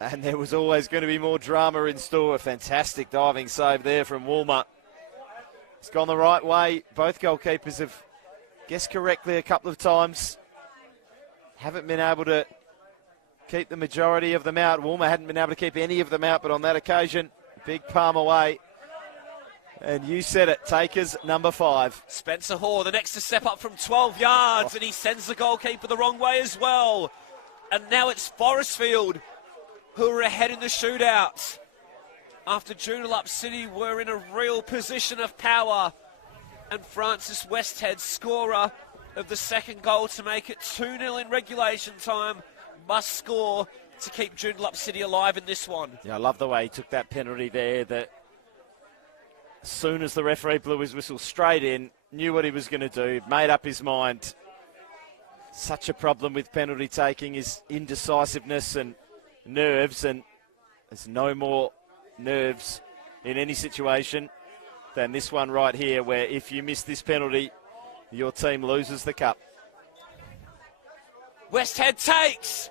And there was always going to be more drama in store. A fantastic diving save there from Woolmer. It's gone the right way. Both goalkeepers have guessed correctly a couple of times. Haven't been able to keep the majority of them out. Woolmer hadn't been able to keep any of them out, but on that occasion, big palm away. And you said it, takers number 5. Spencer Hoare, the next to step up from 12 yards, and he sends the goalkeeper the wrong way as well. And now it's Forrestfield who are ahead in the shootout. After Joondalup City were in a real position of power. And Francis Westhead, scorer of the second goal to make it 2-0 in regulation time, must score to keep Joondalup City alive in this one. Yeah, I love the way he took that penalty there. That as soon as the referee blew his whistle straight in, knew what he was going to do, made up his mind. Such a problem with penalty taking is indecisiveness and nerves, and there's no more nerves in any situation than this one right here, where if you miss this penalty, your team loses the cup. Westhead takes,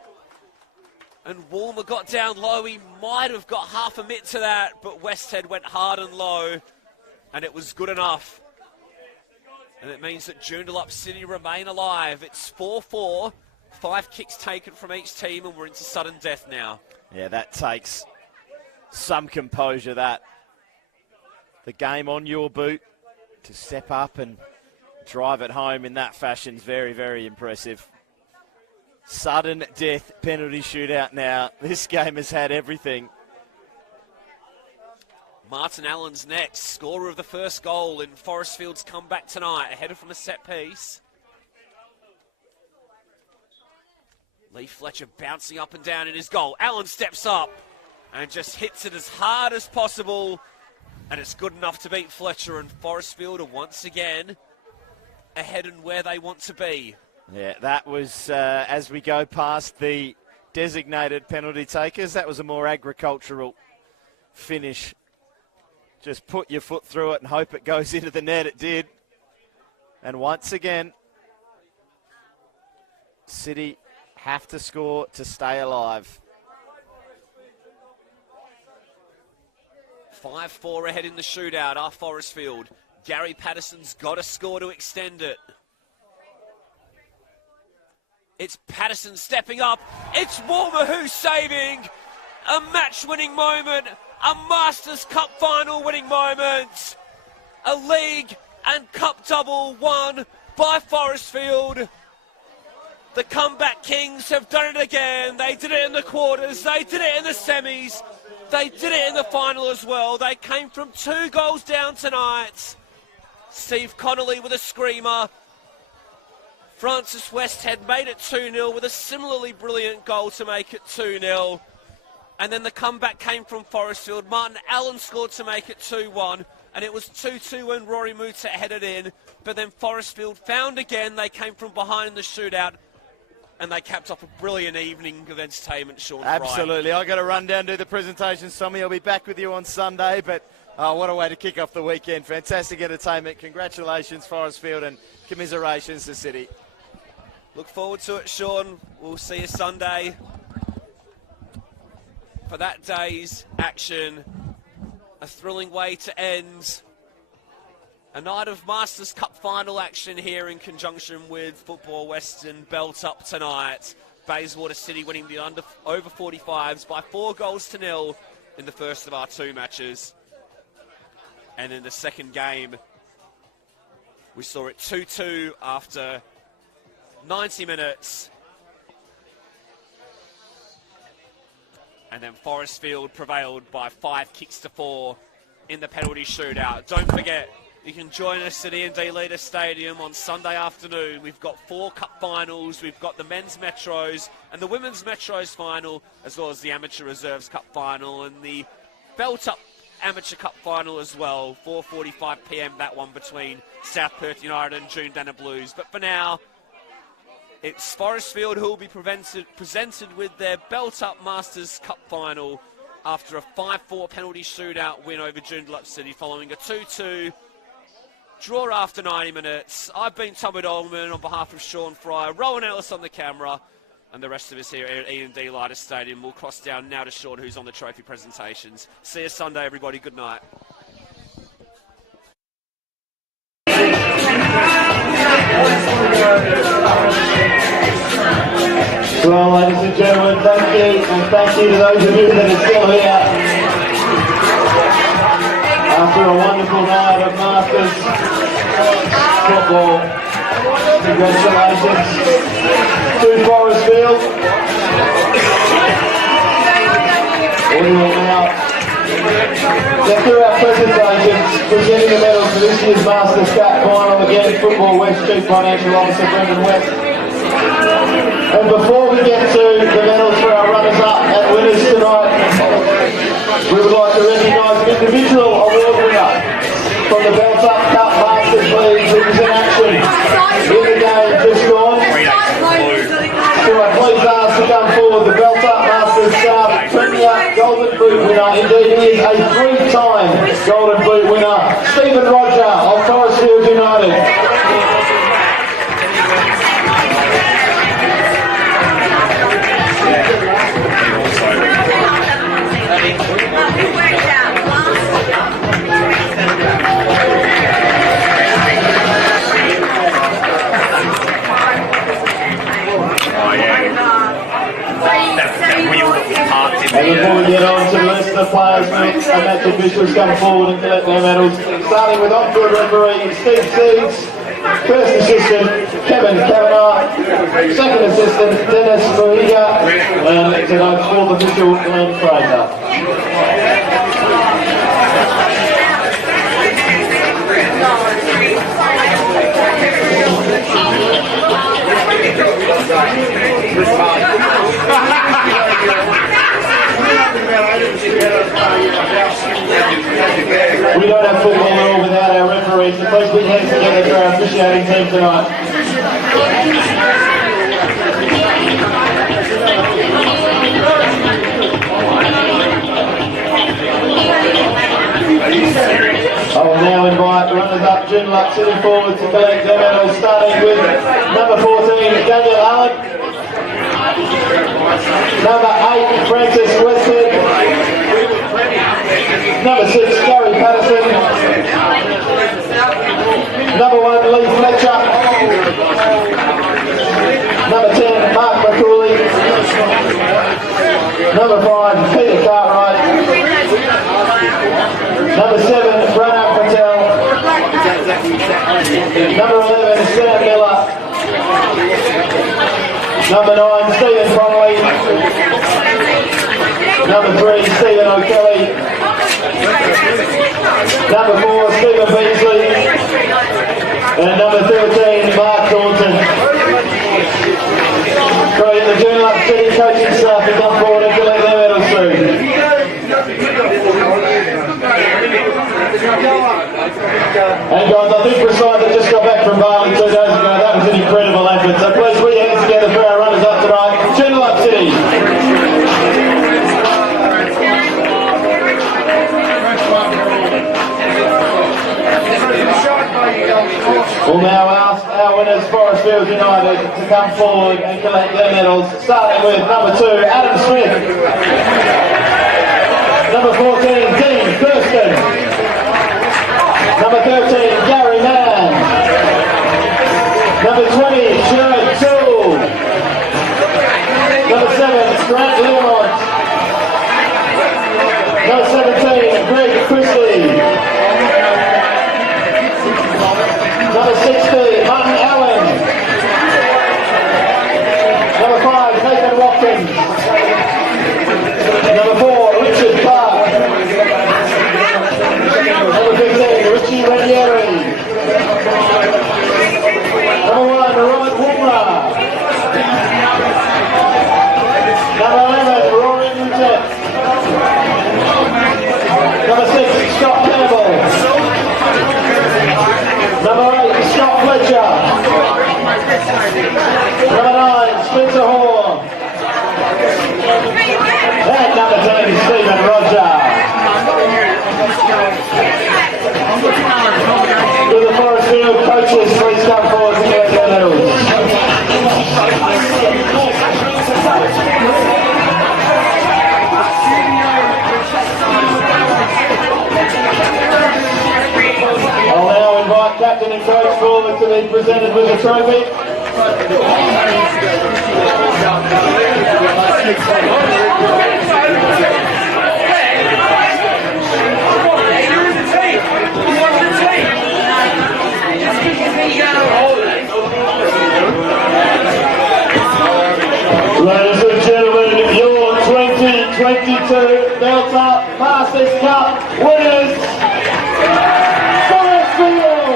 and Woolmer got down low. He might have got half a mitt to that, but Westhead went hard and low, and it was good enough. And it means that Joondalup City remain alive. It's 4-4, 5 kicks taken from each team, and we're into sudden death now. Yeah, that takes some composure, that. The game on your boot, to step up and drive it home in that fashion is very, very impressive. Sudden death penalty shootout now. This game has had everything. Martin Allen's next, scorer of the first goal in Forrestfield's comeback tonight, ahead from a set piece. Lee Fletcher bouncing up and down in his goal. Allen steps up and just hits it as hard as possible, and it's good enough to beat Fletcher, and Forrestfield are once again ahead and where they want to be. Yeah, that was, as we go past the designated penalty takers, that was a more agricultural finish. Just put your foot through it and hope it goes into the net. It did. And once again, City have to score to stay alive. 5-4 ahead in the shootout are Forrestfield. Gary Patterson's got to score to extend it. It's Patterson stepping up. It's Woolmer who's saving. A match-winning moment. A Masters Cup final winning moment. A league and cup double won by Forrestfield. The comeback kings have done it again. They did it in the quarters. They did it in the semis. They did it in the final as well. They came from 2 goals down tonight. Steve Connolly with a screamer. Francis Westhead made it 2-0 with a similarly brilliant goal to make it 2-0. And then the comeback came from Forrestfield. Martin Allen scored to make it 2-1. And it was 2-2 when Rory Muta headed in. But then Forrestfield found again. They came from behind in the shootout. And they capped off a brilliant evening of entertainment, Sean Fry. Absolutely. I've got to run down, do the presentation, Tommy. I'll be back with you on Sunday. But what a way to kick off the weekend. Fantastic entertainment. Congratulations, Forrestfield, and commiserations to City. Look forward to it, Sean. We'll see you Sunday for that day's action. A thrilling way to end a night of Masters Cup final action here in conjunction with Football Western Belt Up tonight. Bayswater City winning the over 45s by 4-0 in the first of our 2 matches. And in the second game, we saw it 2-2 after 90 minutes. And then Forrestfield prevailed by 5-4 in the penalty shootout. Don't forget, you can join us at E&D Leader Stadium on Sunday afternoon. We've got 4 cup finals. We've got the men's Metros and the women's Metros final, as well as the Amateur Reserves Cup final and the Belt Up Amateur Cup final as well. 4:45 p.m. that one between South Perth United and Joondalup Blues. But for now, it's Forrestfield who will be presented with their Belt Up Masters Cup final after a 5-4 penalty shootout win over Joondalup City following a 2-2 draw after 90 minutes. I've been Tommy Dolman on behalf of Sean Fry, Rowan Ellis on the camera. And the rest of us here at Ian D. Lighter Stadium will cross down now to Sean, who's on the trophy presentations. See you Sunday, everybody. Good night. Well, ladies and gentlemen, thank you, and thank you to those of you that are still here after a wonderful night of Masters football. Congratulations to Forrestfield. We will now get through our presentations, presenting the medals for this year's Masters Cup final. Again, Football West Chief Financial Officer Brendan West. And before we get to the medals for our runners-up and winners tonight, we would like to recognise an individual award winner from the Belt Up Cup Masters League who was in action in the game just gone. So I please ask to come forward the Belt Up Masters Cup Premier Golden Boot winner. Indeed, he is a three-time Golden Boot winner, Stephen Roger of Forestfield United. And before we get on to the rest of the players and match officials come forward and collect their medals, starting with on-field referee Steve Seeds, first assistant Kevin Kavanagh, second assistant Dennis Mahiga, and tonight's fourth official Glenn Fraser. We don't have football at all without our referees, so please put your hands together for our officiating team tonight. I will now invite runners-up Joondalup City forward to collect their medals, starting with number 14, Daniel Allen, number 8, Francis Westhead, number 6, Gary Patterson, number 1, Lee Fletcher, number 10, Mark McCauley, number 5, Peter Cartwright, number 7, Branagh Patel, number 11, Sam Miller, number 9, Stephen Connolly, number 3, Stephen O'Kelly, number 4, Stephen Beasley, and number 13, Mark Thornton. Great, the Joondalup City coaching staff to come forward and collect their medals through. And guys, I think for a side that just got back from Bali 2 days ago, that was an incredible effort. So please put your hands together for our runners up tonight, Joondalup City. We'll now ask our winners, Forrestfield United, to come forward and collect their medals, starting with number 2, Adam Smith, number 14, Dean Thurston, number 13, Gary Mann, number 20, Jared Toole, number 7, Grant Learmont, number 17, Greg Christie, number 60, Martin Allen, number 5, Nathan Watkins, number 4, Richard Clark, number 15, Richie Ranieri, number 1, Robert Woomra, number 11, Rory Nugent, number 6, Scott Campbell, number 8, Scott Fletcher, number 9, Spencer Hall, and number 10, Stephen Roger. Will the Forestfield coaches please come forward to get their medals? be presented with a trophy. Ladies and gentlemen, your 2022 Delta Masters Cup winners, Forrestfield United!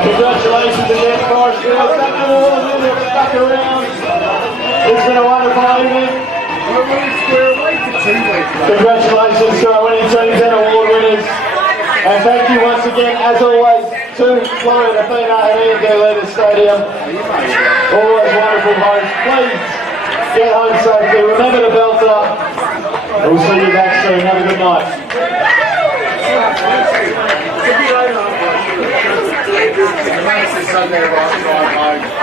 Congratulations again, Forrestfield. Thank you all who have stuck around. It's been a wonderful evening. Congratulations to our winning teams and award winners. And thank you once again, as always, to Chloe, Athena and Ian who led the stadium. Always wonderful hosts. Please get home safely. Remember to belt up. We'll see you back soon. Have a good night. Sunday right drive home.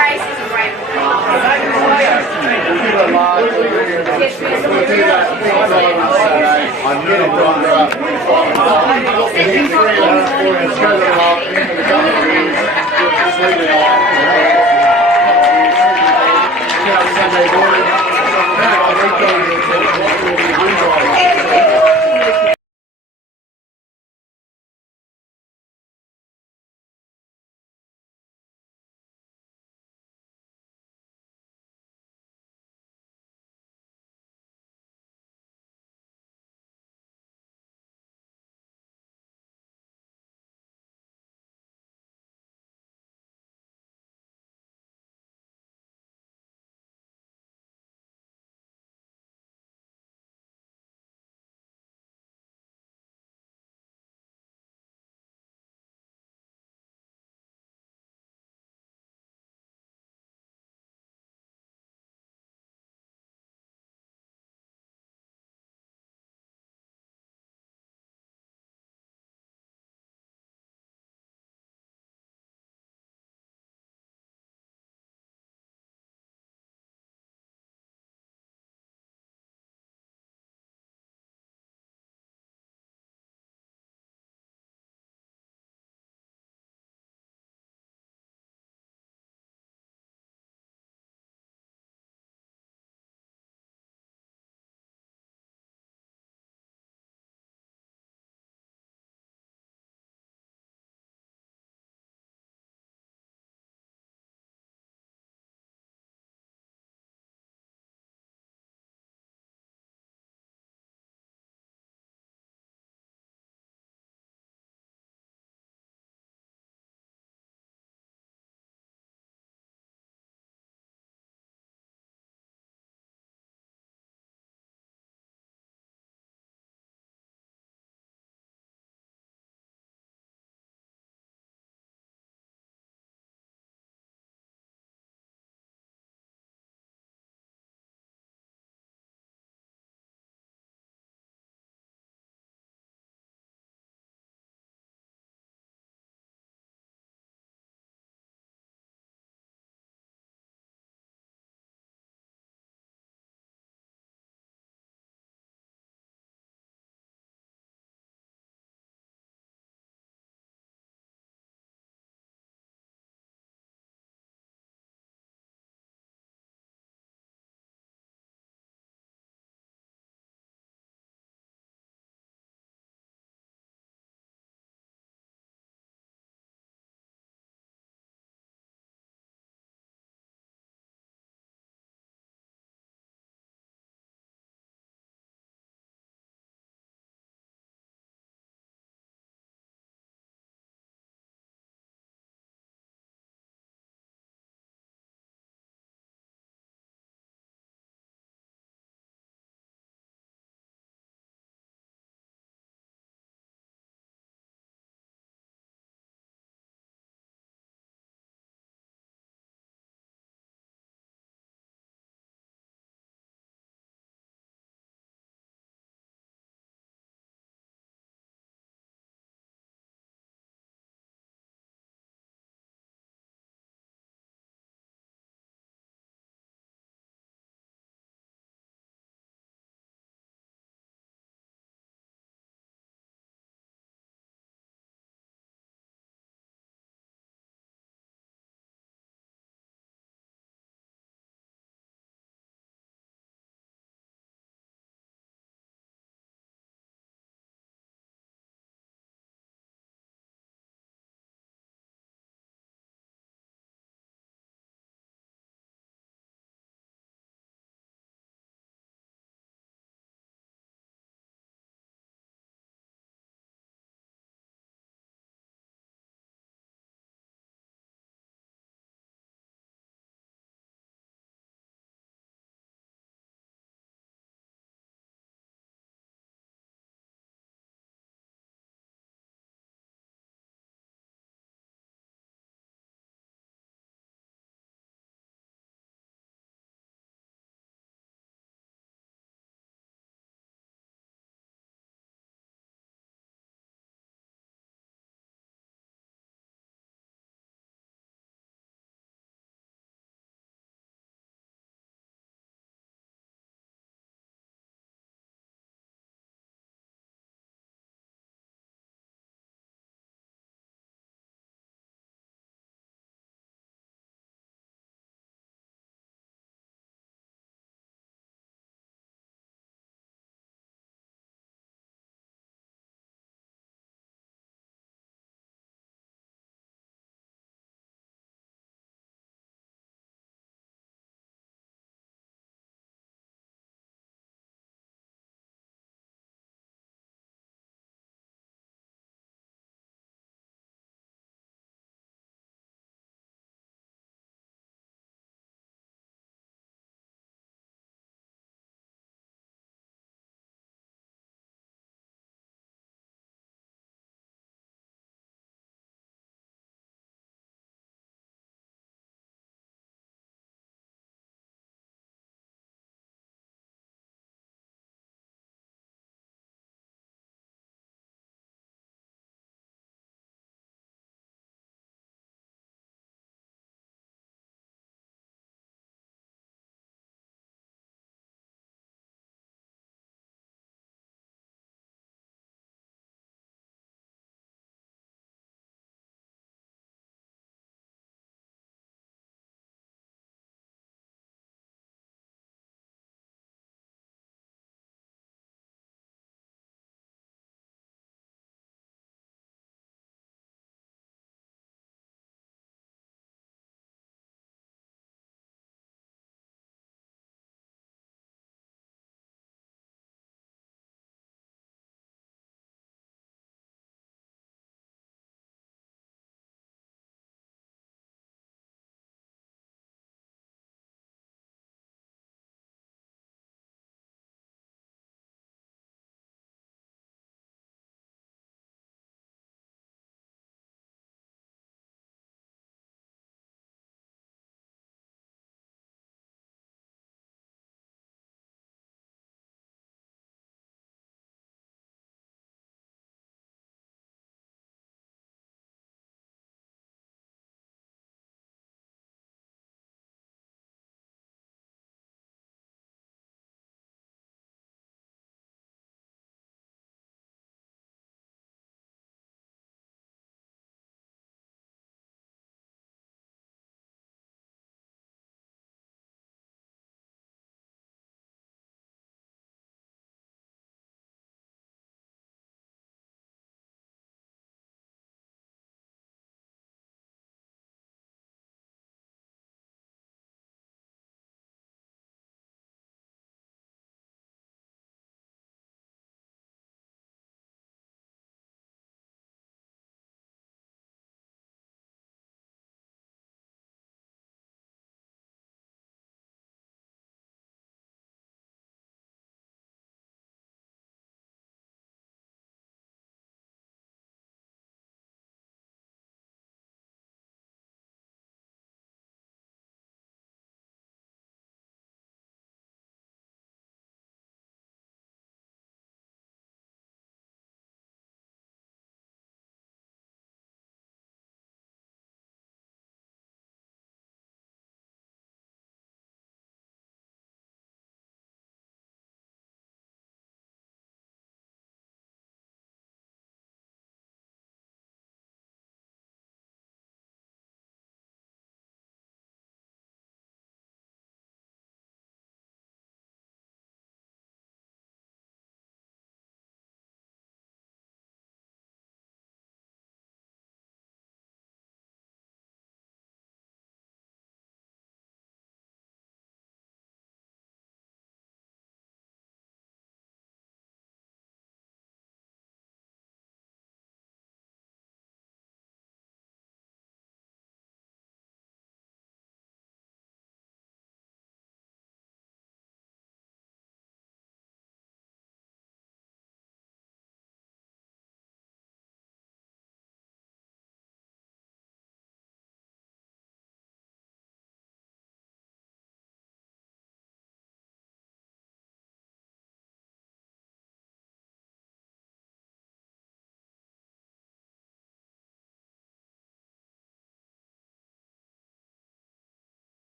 We'll do that on Saturday. I'm really